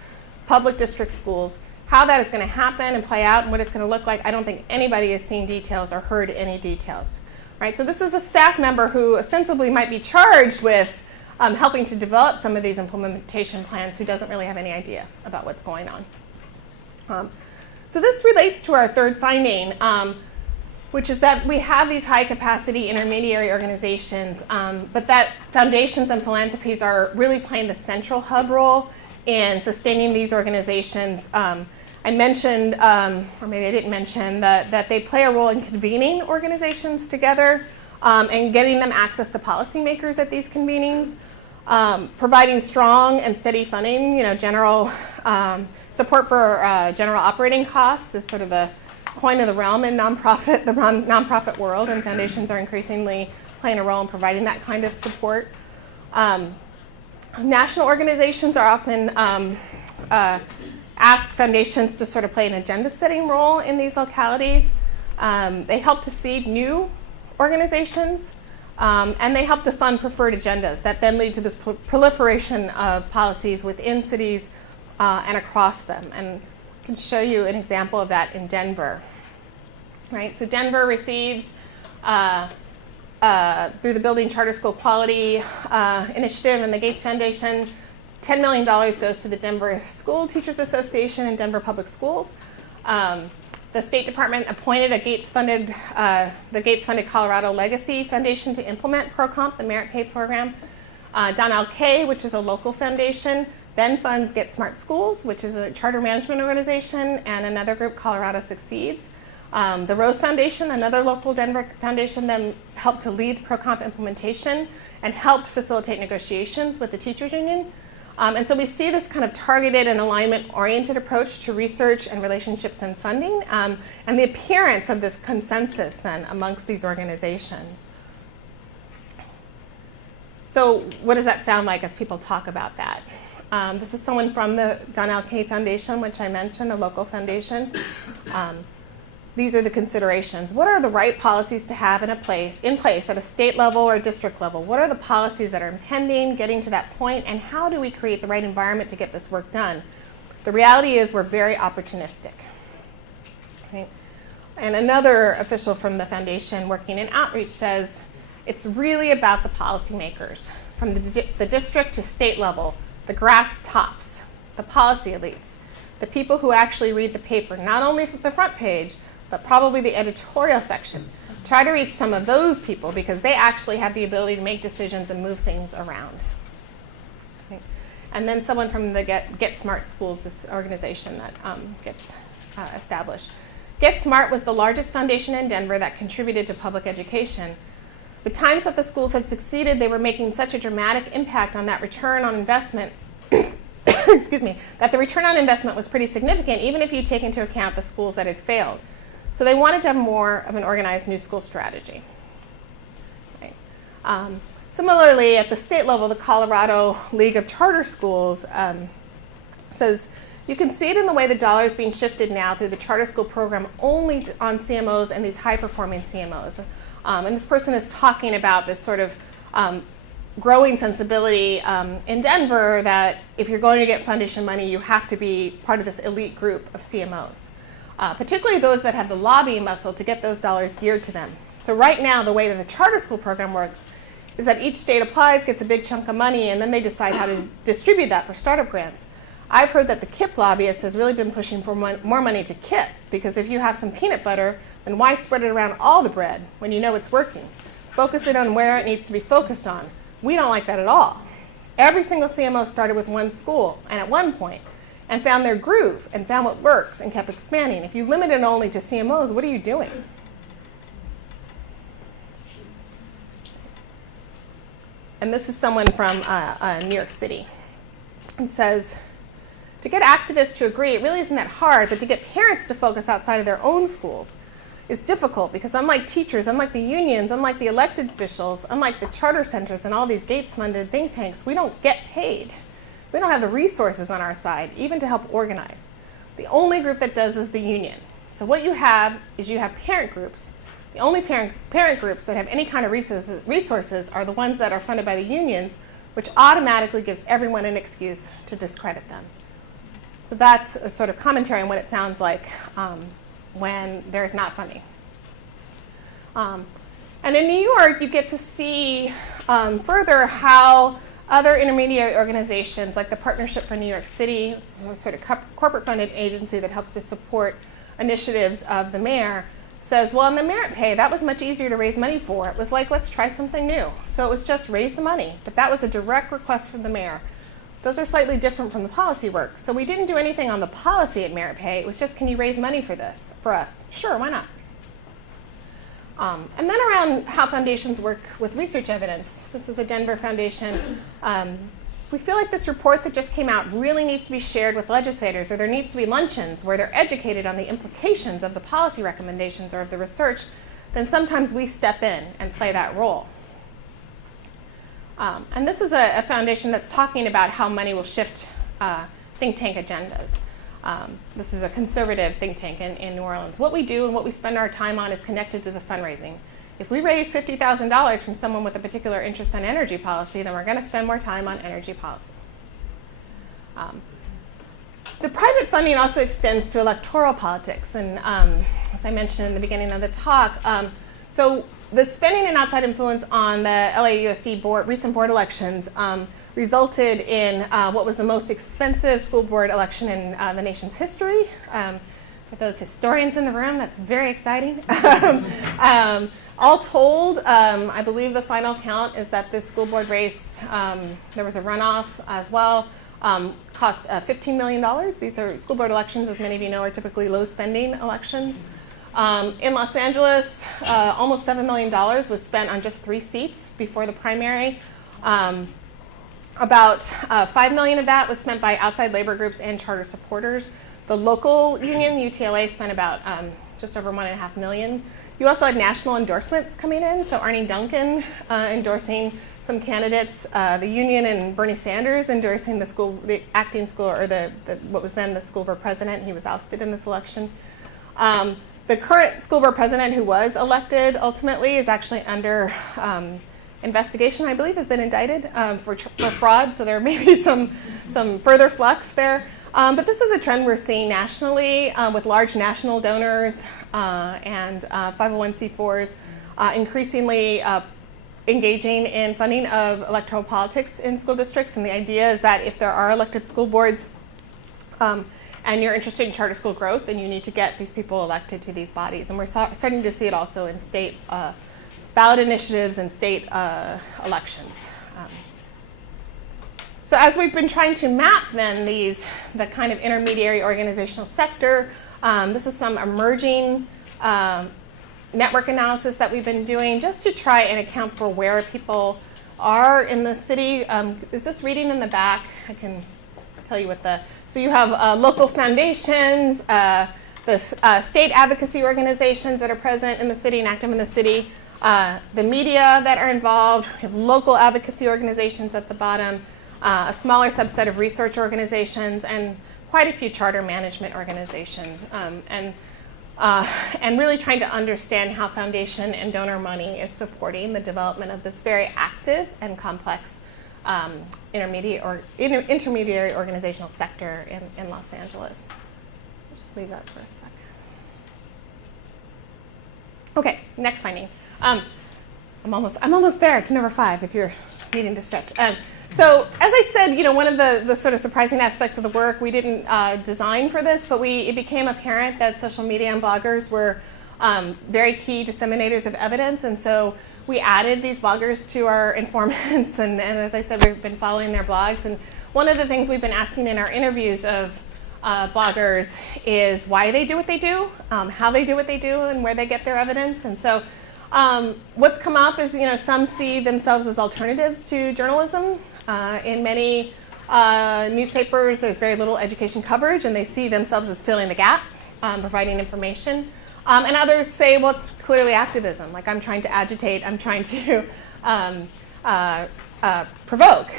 public district schools. How that is going to happen and play out and what it's going to look like, I don't think anybody has seen details or heard any details. Right? So this is a staff member who ostensibly might be charged with helping to develop some of these implementation plans, who doesn't really have any idea about what's going on. So this relates to our third finding, which is that we have these high-capacity intermediary organizations, but that foundations and philanthropies are really playing the central hub role in sustaining these organizations. I mentioned, or maybe I didn't mention, that they play a role in convening organizations together and getting them access to policymakers at these convenings, providing strong and steady funding, general support for general operating costs is sort of the coin of the realm in the nonprofit world, and foundations are increasingly playing a role in providing that kind of support. National organizations are often ask foundations to sort of play an agenda-setting role in these localities. They help to seed new organizations, and they help to fund preferred agendas that then lead to this proliferation of policies within cities and across them. And I can show you an example of that in Denver. Right? So Denver receives, through the Building Charter School Quality Initiative and the Gates Foundation, $10 million goes to the Denver School Teachers Association and Denver Public Schools. The State Department appointed the Gates-funded Colorado Legacy Foundation to implement ProComp, the merit pay program. Donnell K, which is a local foundation, then funds Get Smart Schools, which is a charter management organization, and another group, Colorado Succeeds. The Rose Foundation, another local Denver foundation, then helped to lead ProComp implementation and helped facilitate negotiations with the teachers union. And so we see this kind of targeted and alignment-oriented approach to research and relationships and funding, and the appearance of this consensus then amongst these organizations. So what does that sound like as people talk about that? This is someone from the Donnell K Foundation, which I mentioned, a local foundation. These are the considerations. What are the right policies to have in place at a state level or district level? What are the policies that are impending, getting to that point, and how do we create the right environment to get this work done? The reality is we're very opportunistic. Okay? And another official from the foundation working in outreach says it's really about the policymakers, from the district to state level, the grass tops, the policy elites, the people who actually read the paper, not only the front page, but probably the editorial section. Try to reach some of those people because they actually have the ability to make decisions and move things around. Okay. And then someone from the Get Smart Schools, this organization that gets established. Get Smart was the largest foundation in Denver that contributed to public education. The times that the schools had succeeded, they were making such a dramatic impact on that return on investment, excuse me, that the return on investment was pretty significant, even if you take into account the schools that had failed. So they wanted to have more of an organized new school strategy. Right. Similarly, at the state level, the Colorado League of Charter Schools says, you can see it in the way the dollar is being shifted now through the charter school program only on CMOs and these high-performing CMOs. And this person is talking about this sort of growing sensibility in Denver that if you're going to get foundation money, you have to be part of this elite group of CMOs, particularly those that have the lobbying muscle to get those dollars geared to them. So right now, the way that the charter school program works is that each state applies, gets a big chunk of money, and then they decide how to distribute that for startup grants. I've heard that the KIP lobbyist has really been pushing for more money to KIP, because if you have some peanut butter, then why spread it around all the bread when you know it's working? Focus it on where it needs to be focused on. We don't like that at all. Every single CMO started with one school, and at one point, and found their groove, and found what works, and kept expanding. If you limit it only to CMOs, what are you doing? And this is someone from New York City. It says, to get activists to agree, it really isn't that hard, but to get parents to focus outside of their own schools is difficult because unlike teachers, unlike the unions, unlike the elected officials, unlike the charter centers and all these Gates-funded think tanks, we don't get paid. We don't have the resources on our side, even to help organize. The only group that does is the union. So what you have is you have parent groups. The only parent groups that have any kind of resources are the ones that are funded by the unions, which automatically gives everyone an excuse to discredit them. So that's a sort of commentary on what it sounds like when there's not funding. And in New York, you get to see further how other intermediary organizations, like the Partnership for New York City, it's a sort of corporate-funded agency that helps to support initiatives of the mayor, says, well, in the merit pay, that was much easier to raise money for. It was like, let's try something new. So it was just raise the money. But that was a direct request from the mayor. Those are slightly different from the policy work. So we didn't do anything on the policy at merit pay. It was just, can you raise money for this, for us? Sure, why not? And then around how foundations work with research evidence. This is a Denver foundation. We feel like this report that just came out really needs to be shared with legislators, or there needs to be luncheons where they're educated on the implications of the policy recommendations or of the research. Then sometimes we step in and play that role. And this is a foundation that's talking about how money will shift think tank agendas. This is a conservative think tank in New Orleans. What we do and what we spend our time on is connected to the fundraising. If we raise $50,000 from someone with a particular interest in energy policy, then we're going to spend more time on energy policy. The private funding also extends to electoral politics. And as I mentioned in the beginning of the talk, so the spending and outside influence on the LAUSD recent board elections resulted in what was the most expensive school board election in the nation's history. For those historians in the room, that's very exciting. All told, I believe the final count is that this school board race, there was a runoff as well, cost $15 million. These are school board elections, as many of you know, are typically low spending elections. In Los Angeles, almost $7 million was spent on just 3 seats before the primary. About $5 million of that was spent by outside labor groups and charter supporters. The local union, UTLA, spent about just over $1.5 million. You also had national endorsements coming in, so Arne Duncan endorsing some candidates, the union and Bernie Sanders endorsing the acting school, or what was then the school board president. He was ousted in this election. The current school board president, who was elected ultimately, is actually under investigation. I believe has been indicted for fraud. So there may be some further flux there. But this is a trend we're seeing nationally with large national donors and 501c4s increasingly engaging in funding of electoral politics in school districts. And the idea is that if there are elected school boards and you're interested in charter school growth, then you need to get these people elected to these bodies. And we're starting to see it also in state ballot initiatives and state elections. So as we've been trying to map then the kind of intermediary organizational sector, this is some emerging network analysis that we've been doing just to try and account for where people are in the city. Is this reading in the back? I can tell you what so you have local foundations, the state advocacy organizations that are present in the city and active in the city, the media that are involved, we have local advocacy organizations at the bottom, a smaller subset of research organizations, and quite a few charter management organizations. And really trying to understand how foundation and donor money is supporting the development of this very active and complex intermediary organizational sector in Los Angeles. So just leave that for a second. Okay, next finding. I'm almost there to number 5 if you're needing to stretch. So as I said, one of the sort of surprising aspects of the work, we didn't design for this, but it became apparent that social media and bloggers were very key disseminators of evidence. And so we added these bloggers to our informants. And as I said, we've been following their blogs. And one of the things we've been asking in our interviews of bloggers is why they do what they do, how they do what they do, and where they get their evidence. And so what's come up is, some see themselves as alternatives to journalism. In many newspapers, there's very little education coverage, and they see themselves as filling the gap, providing information. And others say, well, it's clearly activism. Like, I'm trying to agitate, I'm trying to provoke.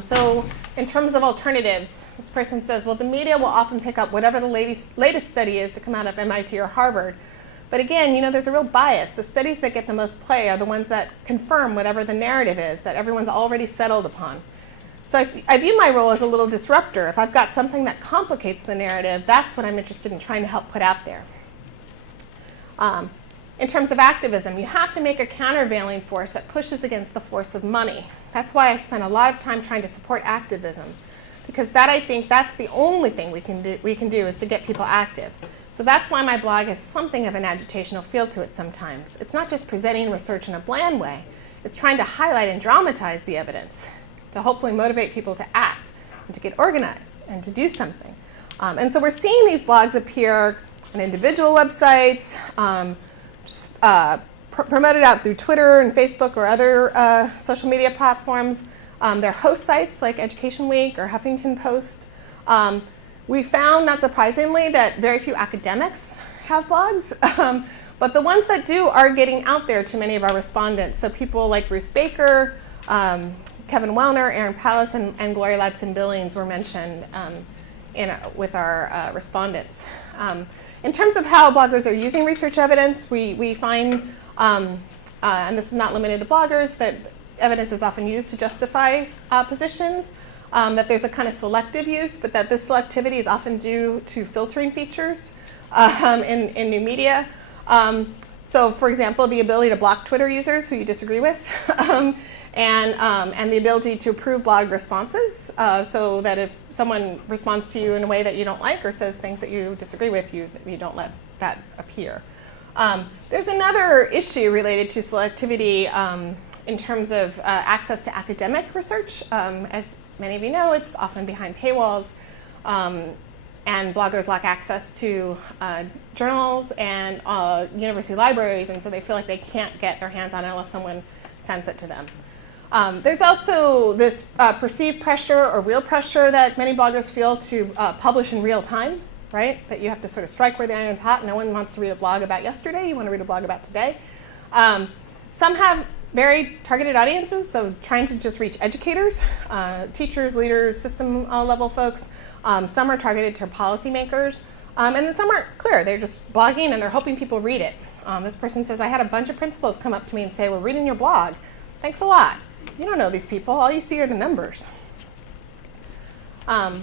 So in terms of alternatives, this person says, well, the media will often pick up whatever the latest study is to come out of MIT or Harvard. But again, there's a real bias. The studies that get the most play are the ones that confirm whatever the narrative is that everyone's already settled upon. So I view my role as a little disruptor. If I've got something that complicates the narrative, that's what I'm interested in trying to help put out there. In terms of activism, you have to make a countervailing force that pushes against the force of money. That's why I spend a lot of time trying to support activism, because I think that's the only thing we can do is to get people active. So that's why my blog has something of an agitational feel to it sometimes. It's not just presenting research in a bland way. It's trying to highlight and dramatize the evidence to hopefully motivate people to act and to get organized and to do something. And so we're seeing these blogs appear on individual websites, promoted out through Twitter and Facebook or other social media platforms. They're host sites like Education Week or Huffington Post. We found, not surprisingly, that very few academics have blogs, but the ones that do are getting out there to many of our respondents. So people like Bruce Baker, Kevin Wellner, Aaron Pallas, and Gloria Ladson-Billings were mentioned with our respondents. In terms of how bloggers are using research evidence, we find, and this is not limited to bloggers, that evidence is often used to justify positions. That there's a kind of selective use, but that this selectivity is often due to filtering features in new media. So for example, the ability to block Twitter users who you disagree with, and the ability to approve blog responses, so that if someone responds to you in a way that you don't like or says things that you disagree with, you don't let that appear. There's another issue related to selectivity in terms of access to academic research. As many of you know, it's often behind paywalls, and bloggers lack access to journals and university libraries, and so they feel like they can't get their hands on it unless someone sends it to them. There's also this perceived pressure or real pressure that many bloggers feel to publish in real time, right? That you have to sort of strike where the iron's hot. No one wants to read a blog about yesterday. You want to read a blog about today. Some have very targeted audiences, so trying to just reach educators, teachers, leaders, system level folks. Some are targeted to policymakers, and then some aren't clear. They're just blogging and they're hoping people read it. This person says, I had a bunch of principals come up to me and say, we're reading your blog. Thanks a lot. You don't know these people. All you see are the numbers. And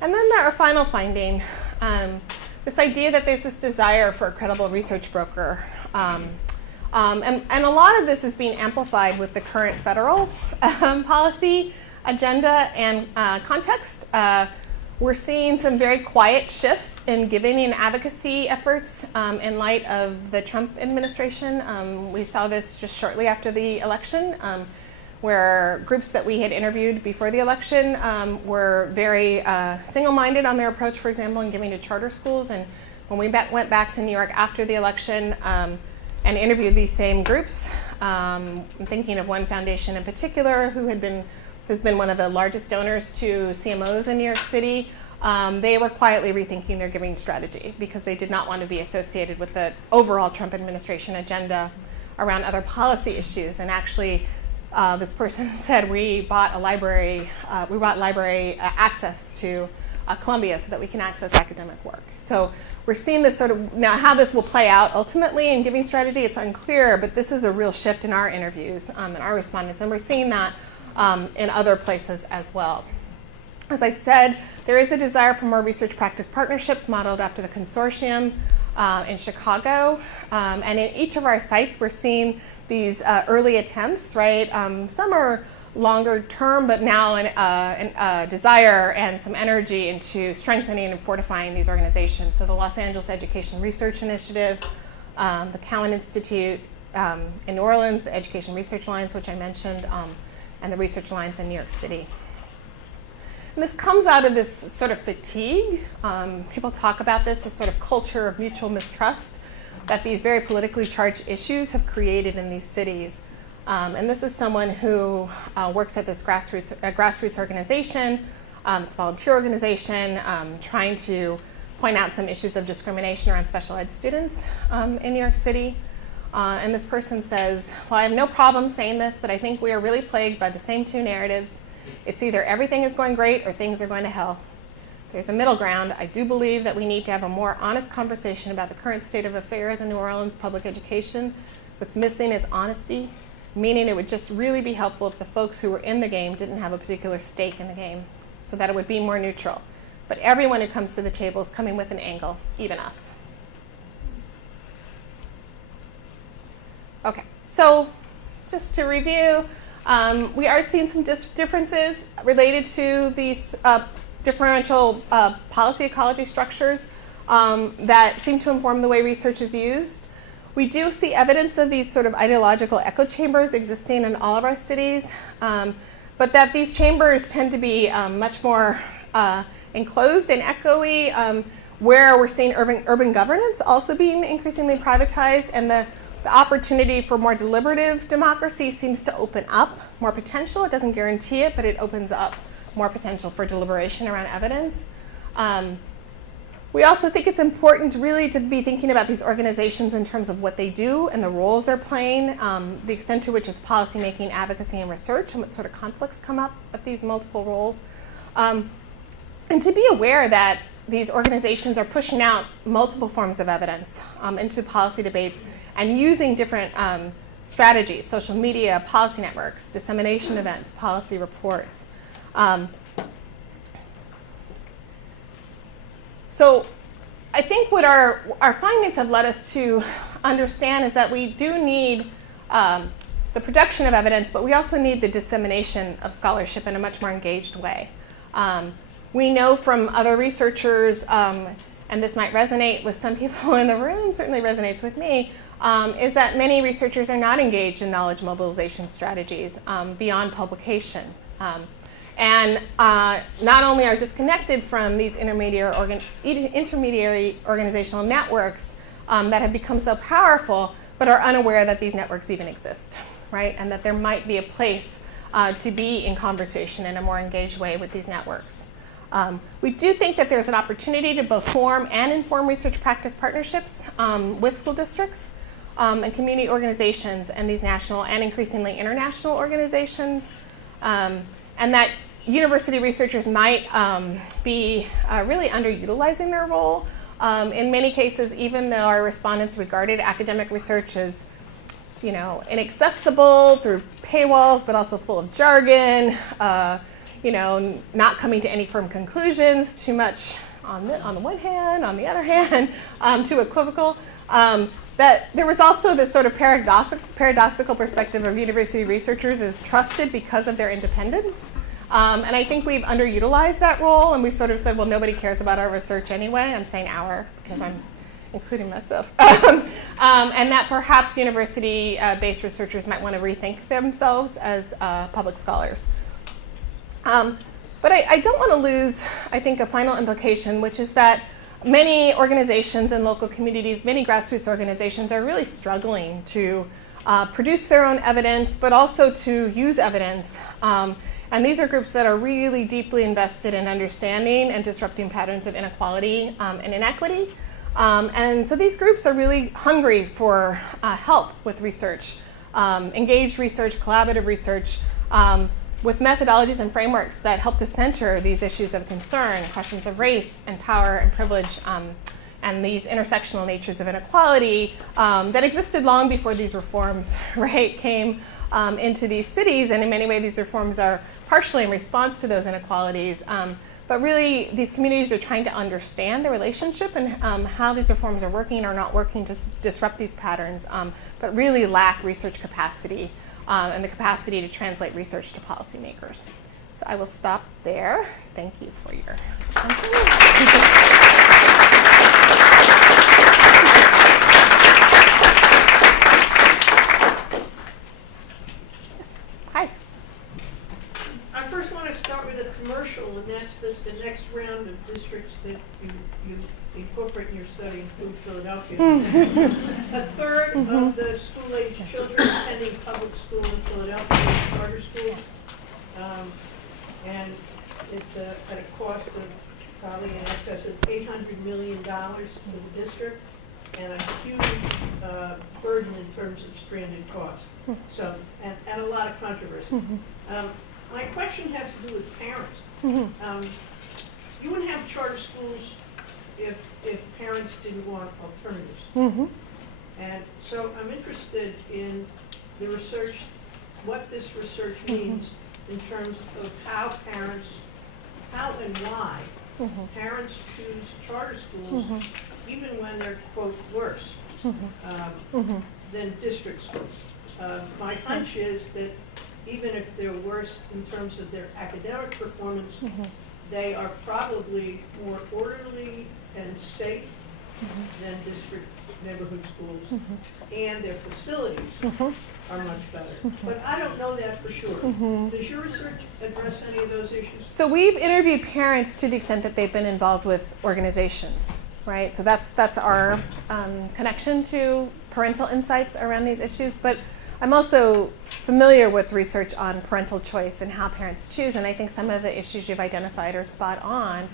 then our final finding. this idea that there's this desire for a credible research broker. And a lot of this is being amplified with the current federal policy agenda and context. We're seeing some very quiet shifts in giving and advocacy efforts in light of the Trump administration. We saw this just shortly after the election, where groups that we had interviewed before the election were very single-minded on their approach, for example, in giving to charter schools. And when we went back to New York after the election and interviewed these same groups, I'm thinking of one foundation in particular who's been one of the largest donors to CMOs in New York City. They were quietly rethinking their giving strategy because they did not want to be associated with the overall Trump administration agenda around other policy issues. And actually, this person said, we bought library access to Columbia so that we can access academic work. So we're seeing this sort of, now how this will play out ultimately in giving strategy, it's unclear, but this is a real shift in our interviews and our respondents, and we're seeing that in other places as well. As I said, there is a desire for more research practice partnerships modeled after the consortium in Chicago. And in each of our sites, we're seeing these early attempts, right? Some are longer term, but now a desire and some energy into strengthening and fortifying these organizations. So the Los Angeles Education Research Initiative, the Cowan Institute in New Orleans, the Education Research Alliance, which I mentioned, and the Research Alliance in New York City. And this comes out of this sort of fatigue. People talk about this sort of culture of mutual mistrust that these very politically charged issues have created in these cities. And this is someone who works at this grassroots organization. It's a volunteer organization trying to point out some issues of discrimination around special ed students in New York City. And this person says, well, I have no problem saying this, but I think we are really plagued by the same two narratives. It's either everything is going great or things are going to hell. There's a middle ground. I do believe that we need to have a more honest conversation about the current state of affairs in New Orleans public education. What's missing is honesty, meaning it would just really be helpful if the folks who were in the game didn't have a particular stake in the game, so that it would be more neutral. But everyone who comes to the table is coming with an angle, even us. Okay, so just to review, we are seeing some differences related to these differential policy ecology structures that seem to inform the way research is used. We do see evidence of these sort of ideological echo chambers existing in all of our cities, but that these chambers tend to be much more enclosed and echoey, where we're seeing urban governance also being increasingly privatized, and the opportunity for more deliberative democracy seems to open up more potential. It doesn't guarantee it, but it opens up more potential for deliberation around evidence. We also think it's important really to be thinking about these organizations in terms of what they do and the roles they're playing, the extent to which it's policymaking, advocacy, and research, and what sort of conflicts come up with these multiple roles. And to be aware that these organizations are pushing out multiple forms of evidence into policy debates and using different strategies, social media, policy networks, dissemination events, policy reports. So I think what our findings have led us to understand is that we do need the production of evidence, but we also need the dissemination of scholarship in a much more engaged way. We know from other researchers, and this might resonate with some people in the room, certainly resonates with me, is that many researchers are not engaged in knowledge mobilization strategies beyond publication. And not only are disconnected from these intermediary organizational networks that have become so powerful, but are unaware that these networks even exist, right? And that there might be a place to be in conversation in a more engaged way with these networks. We do think that there's an opportunity to both form and inform research practice partnerships with school districts and community organizations and these national and increasingly international organizations, and that university researchers might be really underutilizing their role. In many cases, even though our respondents regarded academic research as inaccessible through paywalls, but also full of jargon, not coming to any firm conclusions, too much on the one hand, on the other hand, too equivocal. That there was also this sort of paradoxical perspective of university researchers as trusted because of their independence. And I think we've underutilized that role, and we sort of said, well, nobody cares about our research anyway. I'm saying our because I'm including myself. And that perhaps university-based researchers might want to rethink themselves as public scholars. But I don't want to lose, I think, a final implication, which is that many organizations and local communities, many grassroots organizations are really struggling to produce their own evidence, but also to use evidence. And these are groups that are really deeply invested in understanding and disrupting patterns of inequality and inequity. And so these groups are really hungry for help with research, engaged research, collaborative research, with methodologies and frameworks that help to center these issues of concern, questions of race and power and privilege, and these intersectional natures of inequality that existed long before these reforms, right, came into these cities. And in many ways, these reforms are partially in response to those inequalities. But really, these communities are trying to understand the relationship and how these reforms are working or not working to disrupt these patterns, but really lack research capacity and the capacity to translate research to policymakers. So I will stop there. Thank you for your attention. Yes. Hi. I first want to start with a commercial, and that's the next round of districts that you incorporate in your study include Philadelphia. A third of the school-age children attending public school in Philadelphia is charter school, and it's at a cost of probably in excess of $800 million to the district, and a huge burden in terms of stranded costs. So, and a lot of controversy. My question has to do with parents. You wouldn't have charter schools if parents didn't want alternatives. And so I'm interested in the research, what this research means in terms of how and why parents choose charter schools even when they're, quote, worse than district schools. My hunch is that even if they're worse in terms of their academic performance, they are probably more orderly and safe than district neighborhood schools, and their facilities are much better. But I don't know that for sure. Does your research address any of those issues? So we've interviewed parents to the extent that they've been involved with organizations, right? So that's our connection to parental insights around these issues. But I'm also familiar with research on parental choice and how parents choose, and I think some of the issues you've identified are spot on.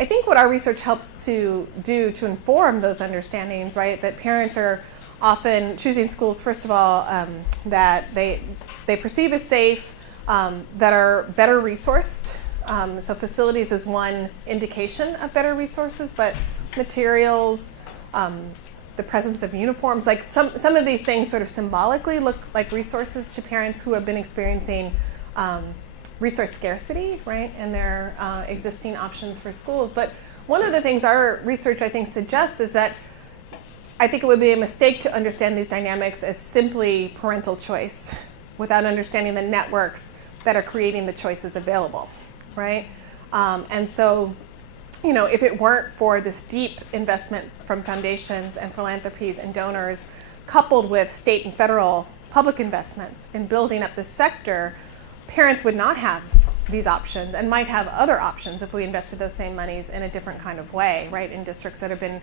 I think what our research helps to do to inform those understandings, right, that parents are often choosing schools, first of all, that they perceive as safe, that are better resourced. So facilities is one indication of better resources, but materials, the presence of uniforms, like some of these things sort of symbolically look like resources to parents who have been experiencing resource scarcity, right, and their existing options for schools. But one of the things our research, I think, suggests is that I think it would be a mistake to understand these dynamics as simply parental choice without understanding the networks that are creating the choices available, right? And so, you know, if it weren't for this deep investment from foundations and philanthropies and donors, coupled with state and federal public investments in building up the sector, parents would not have these options and might have other options if we invested those same monies in a different kind of way, right, in districts that have been,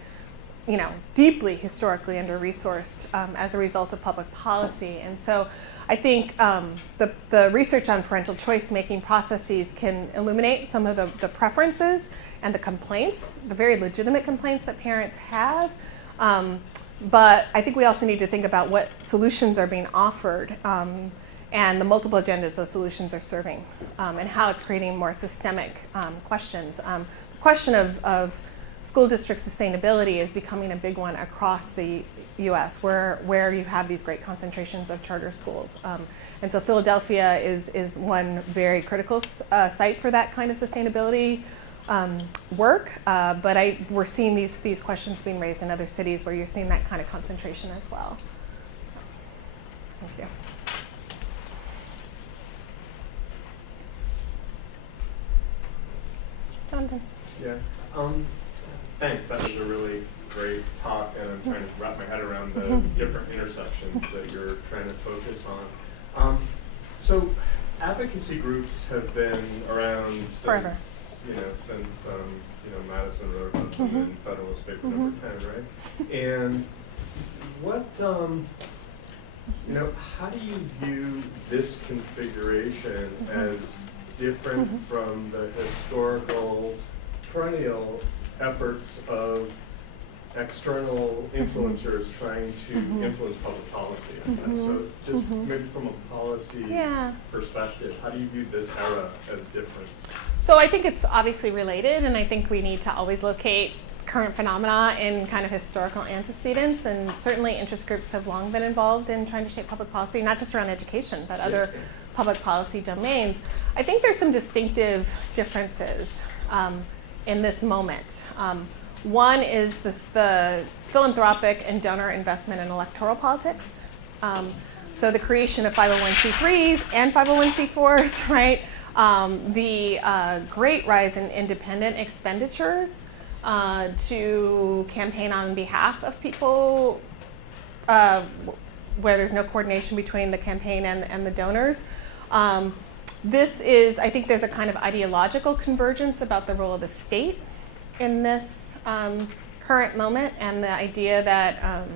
you know, deeply historically under-resourced as a result of public policy. And so I think the research on parental choice-making processes can illuminate some of the preferences and the complaints, the very legitimate complaints that parents have. But I think we also need to think about what solutions are being offered and the multiple agendas those solutions are serving, and how it's creating more systemic questions. The question of school district sustainability is becoming a big one across the U.S., where you have these great concentrations of charter schools. And so Philadelphia is one very critical site for that kind of sustainability work, but we're seeing these questions being raised in other cities where you're seeing that kind of concentration as well. So, thank you. Jonathan. Yeah. Thanks. That was a really great talk, and I'm trying to wrap my head around the different intersections that you're trying to focus on. So, advocacy groups have been around Forever. Since Madison wrote about them in Federalist Paper number 10, right? And what how do you view this configuration as different from the historical perennial efforts of external influencers trying to influence public policy? I guess. So just maybe from a policy perspective, how do you view this era as different? So I think it's obviously related, and I think we need to always locate current phenomena in kind of historical antecedents, and certainly interest groups have long been involved in trying to shape public policy, not just around education, but other public policy domains. I think there's some distinctive differences in this moment. One is the philanthropic and donor investment in electoral politics. So the creation of 501c3s and 501c4s, right? The great rise in independent expenditures to campaign on behalf of people where there's no coordination between the campaign and the donors. This is, I think there's a kind of ideological convergence about the role of the state in this current moment, and the idea that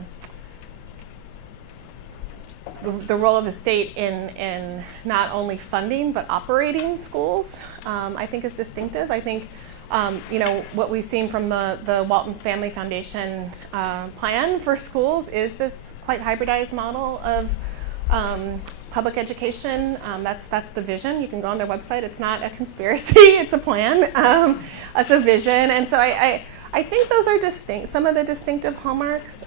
the role of the state in not only funding but operating schools, I think is distinctive. I think what we've seen from the Walton Family Foundation plan for schools is this quite hybridized model of public education. That's the vision. You can go on their website. It's not a conspiracy. It's a plan. It's a vision. And so I think those are some of the distinctive hallmarks.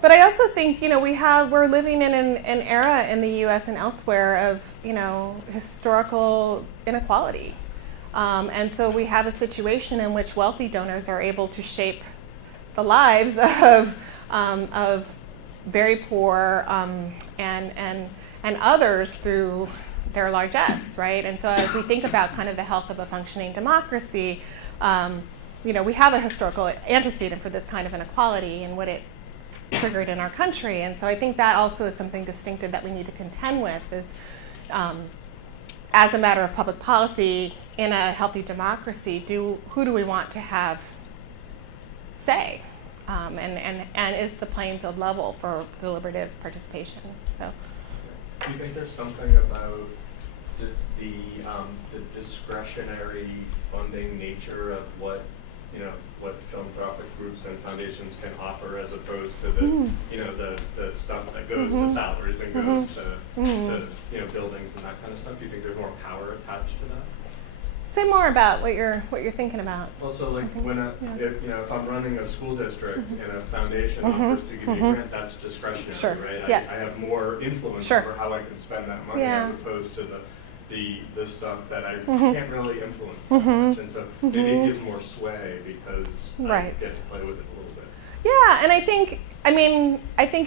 But I also think we're living in an era in the U.S. and elsewhere of historical inequality. And so we have a situation in which wealthy donors are able to shape the lives of very poor and others through their largesse, right? And so as we think about kind of the health of a functioning democracy, we have a historical antecedent for this kind of inequality and what it triggered in our country. And so I think that also is something distinctive that we need to contend with is, as a matter of public policy in a healthy democracy, who do we want to have say? And is the playing field level for deliberative participation? So, do you think there's something about the discretionary funding nature of what philanthropic groups and foundations can offer, as opposed to the stuff that goes to salaries and goes to buildings and that kind of stuff? Do you think there's more power attached to that? Say more about what you're thinking about. Well, so like if I'm running a school district and a foundation offers to give me a grant, that's discretionary, right? Yes. I have more influence over how I can spend that money as opposed to the stuff that I can't really influence that much. And so maybe it gives more sway because I get to play with it a little bit. Yeah, and I think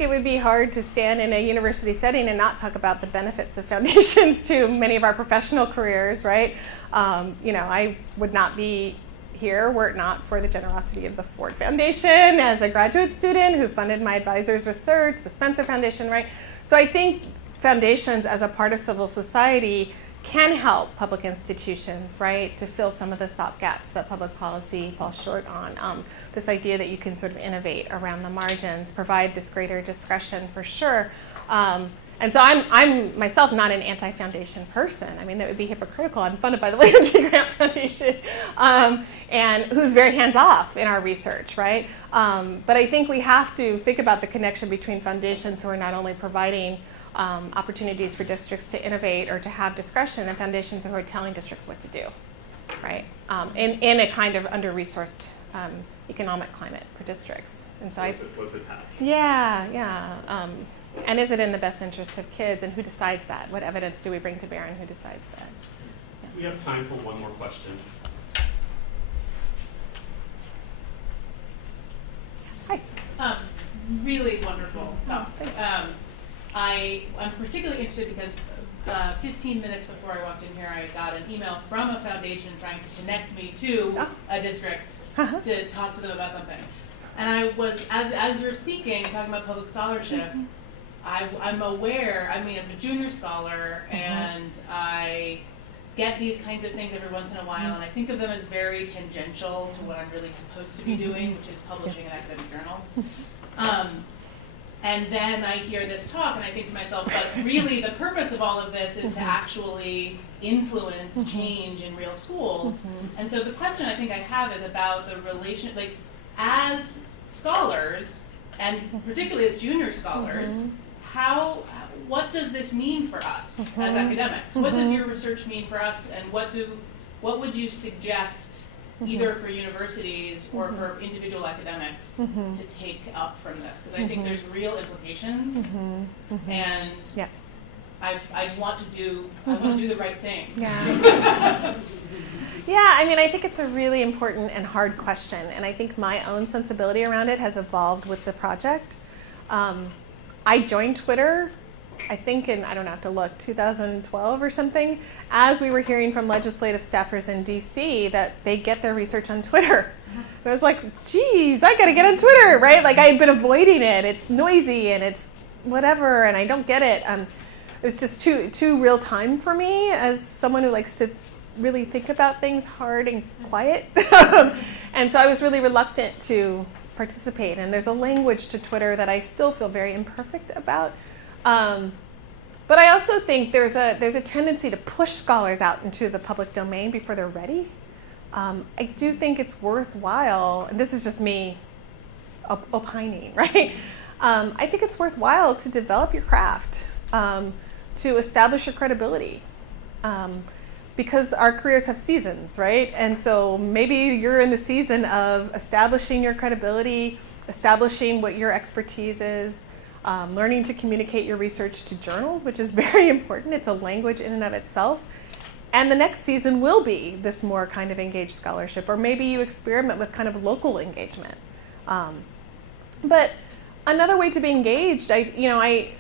it would be hard to stand in a university setting and not talk about the benefits of foundations to many of our professional careers, right? I would not be here were it not for the generosity of the Ford Foundation as a graduate student who funded my advisor's research, the Spencer Foundation, right? So I think foundations as a part of civil society can help public institutions, right, to fill some of the stopgaps that public policy falls short on. This idea that you can sort of innovate around the margins, provide this greater discretion for sure. And so I'm myself not an anti-foundation person. I mean, that would be hypocritical. I'm funded by the Leontief Grant Foundation, and who's very hands-off in our research, right? But I think we have to think about the connection between foundations who are not only providing opportunities for districts to innovate or to have discretion, and foundations who are telling districts what to do, right? In a kind of under-resourced economic climate for districts. And so what's attached? Yeah. And is it in the best interest of kids, and who decides that? What evidence do we bring to bear, and who decides that? We have time for one more question. really wonderful talk. I'm particularly interested because 15 minutes before I walked in here, I got an email from a foundation trying to connect me to a district to talk to them about something. And I was, as you're speaking and talking about public scholarship, I'm aware, I mean, I'm a junior scholar, and I get these kinds of things every once in a while, and I think of them as very tangential to what I'm really supposed to be doing, which is publishing in academic journals. And then I hear this talk, and I think to myself, but really the purpose of all of this is to actually influence change in real schools. And so the question I think I have is about the relation, like, as scholars, and particularly as junior scholars, what does this mean for us as academics? What does your research mean for us, and what would you suggest either for universities or for individual academics to take up from this? Because I think there's real implications, and I want to do the right thing. Yeah. Yeah, I mean, I think it's a really important and hard question, and I think my own sensibility around it has evolved with the project. I joined Twitter, I think in, I don't have to look, 2012 or something, as we were hearing from legislative staffers in DC that they get their research on Twitter. And I was like, geez, I gotta get on Twitter, right? Like, I had been avoiding it. It's noisy and it's whatever, and I don't get it. It's just too real time for me as someone who likes to really think about things hard and quiet. And so I was really reluctant to participate. And there's a language to Twitter that I still feel very imperfect about. But I also think there's a tendency to push scholars out into the public domain before they're ready. I do think it's worthwhile, and this is just me opining, right? I think it's worthwhile to develop your craft, to establish your credibility. Because our careers have seasons, right? And so maybe you're in the season of establishing your credibility, establishing what your expertise is, learning to communicate your research to journals, which is very important. It's a language in and of itself. And the next season will be this more kind of engaged scholarship, or maybe you experiment with kind of local engagement. But another way to be engaged, I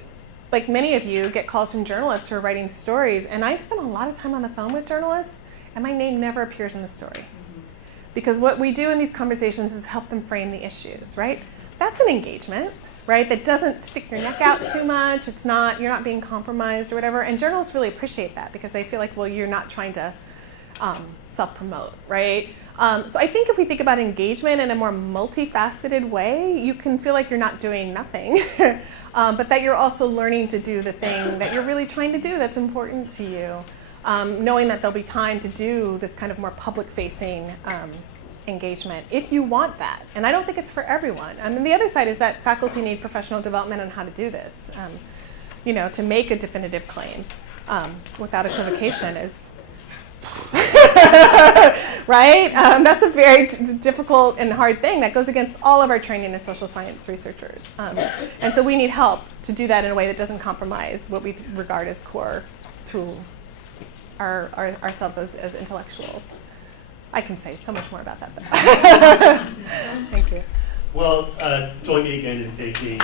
like many of you, get calls from journalists who are writing stories, and I spend a lot of time on the phone with journalists, and my name never appears in the story. Because what we do in these conversations is help them frame the issues, right? That's an engagement, right? That doesn't stick your neck out too much. It's not, you're not being compromised or whatever, and journalists really appreciate that because they feel like, well, you're not trying to self-promote, right? So I think if we think about engagement in a more multifaceted way, you can feel like you're not doing nothing, but that you're also learning to do the thing that you're really trying to do that's important to you, knowing that there'll be time to do this kind of more public-facing engagement if you want that. And I don't think it's for everyone. I mean, the other side is that faculty need professional development on how to do this. To make a definitive claim without equivocation is right? That's a very difficult and hard thing that goes against all of our training as social science researchers. And so we need help to do that in a way that doesn't compromise what we regard as core to ourselves as intellectuals. I can say so much more about that, though. Thank you. Well, join me again in thanking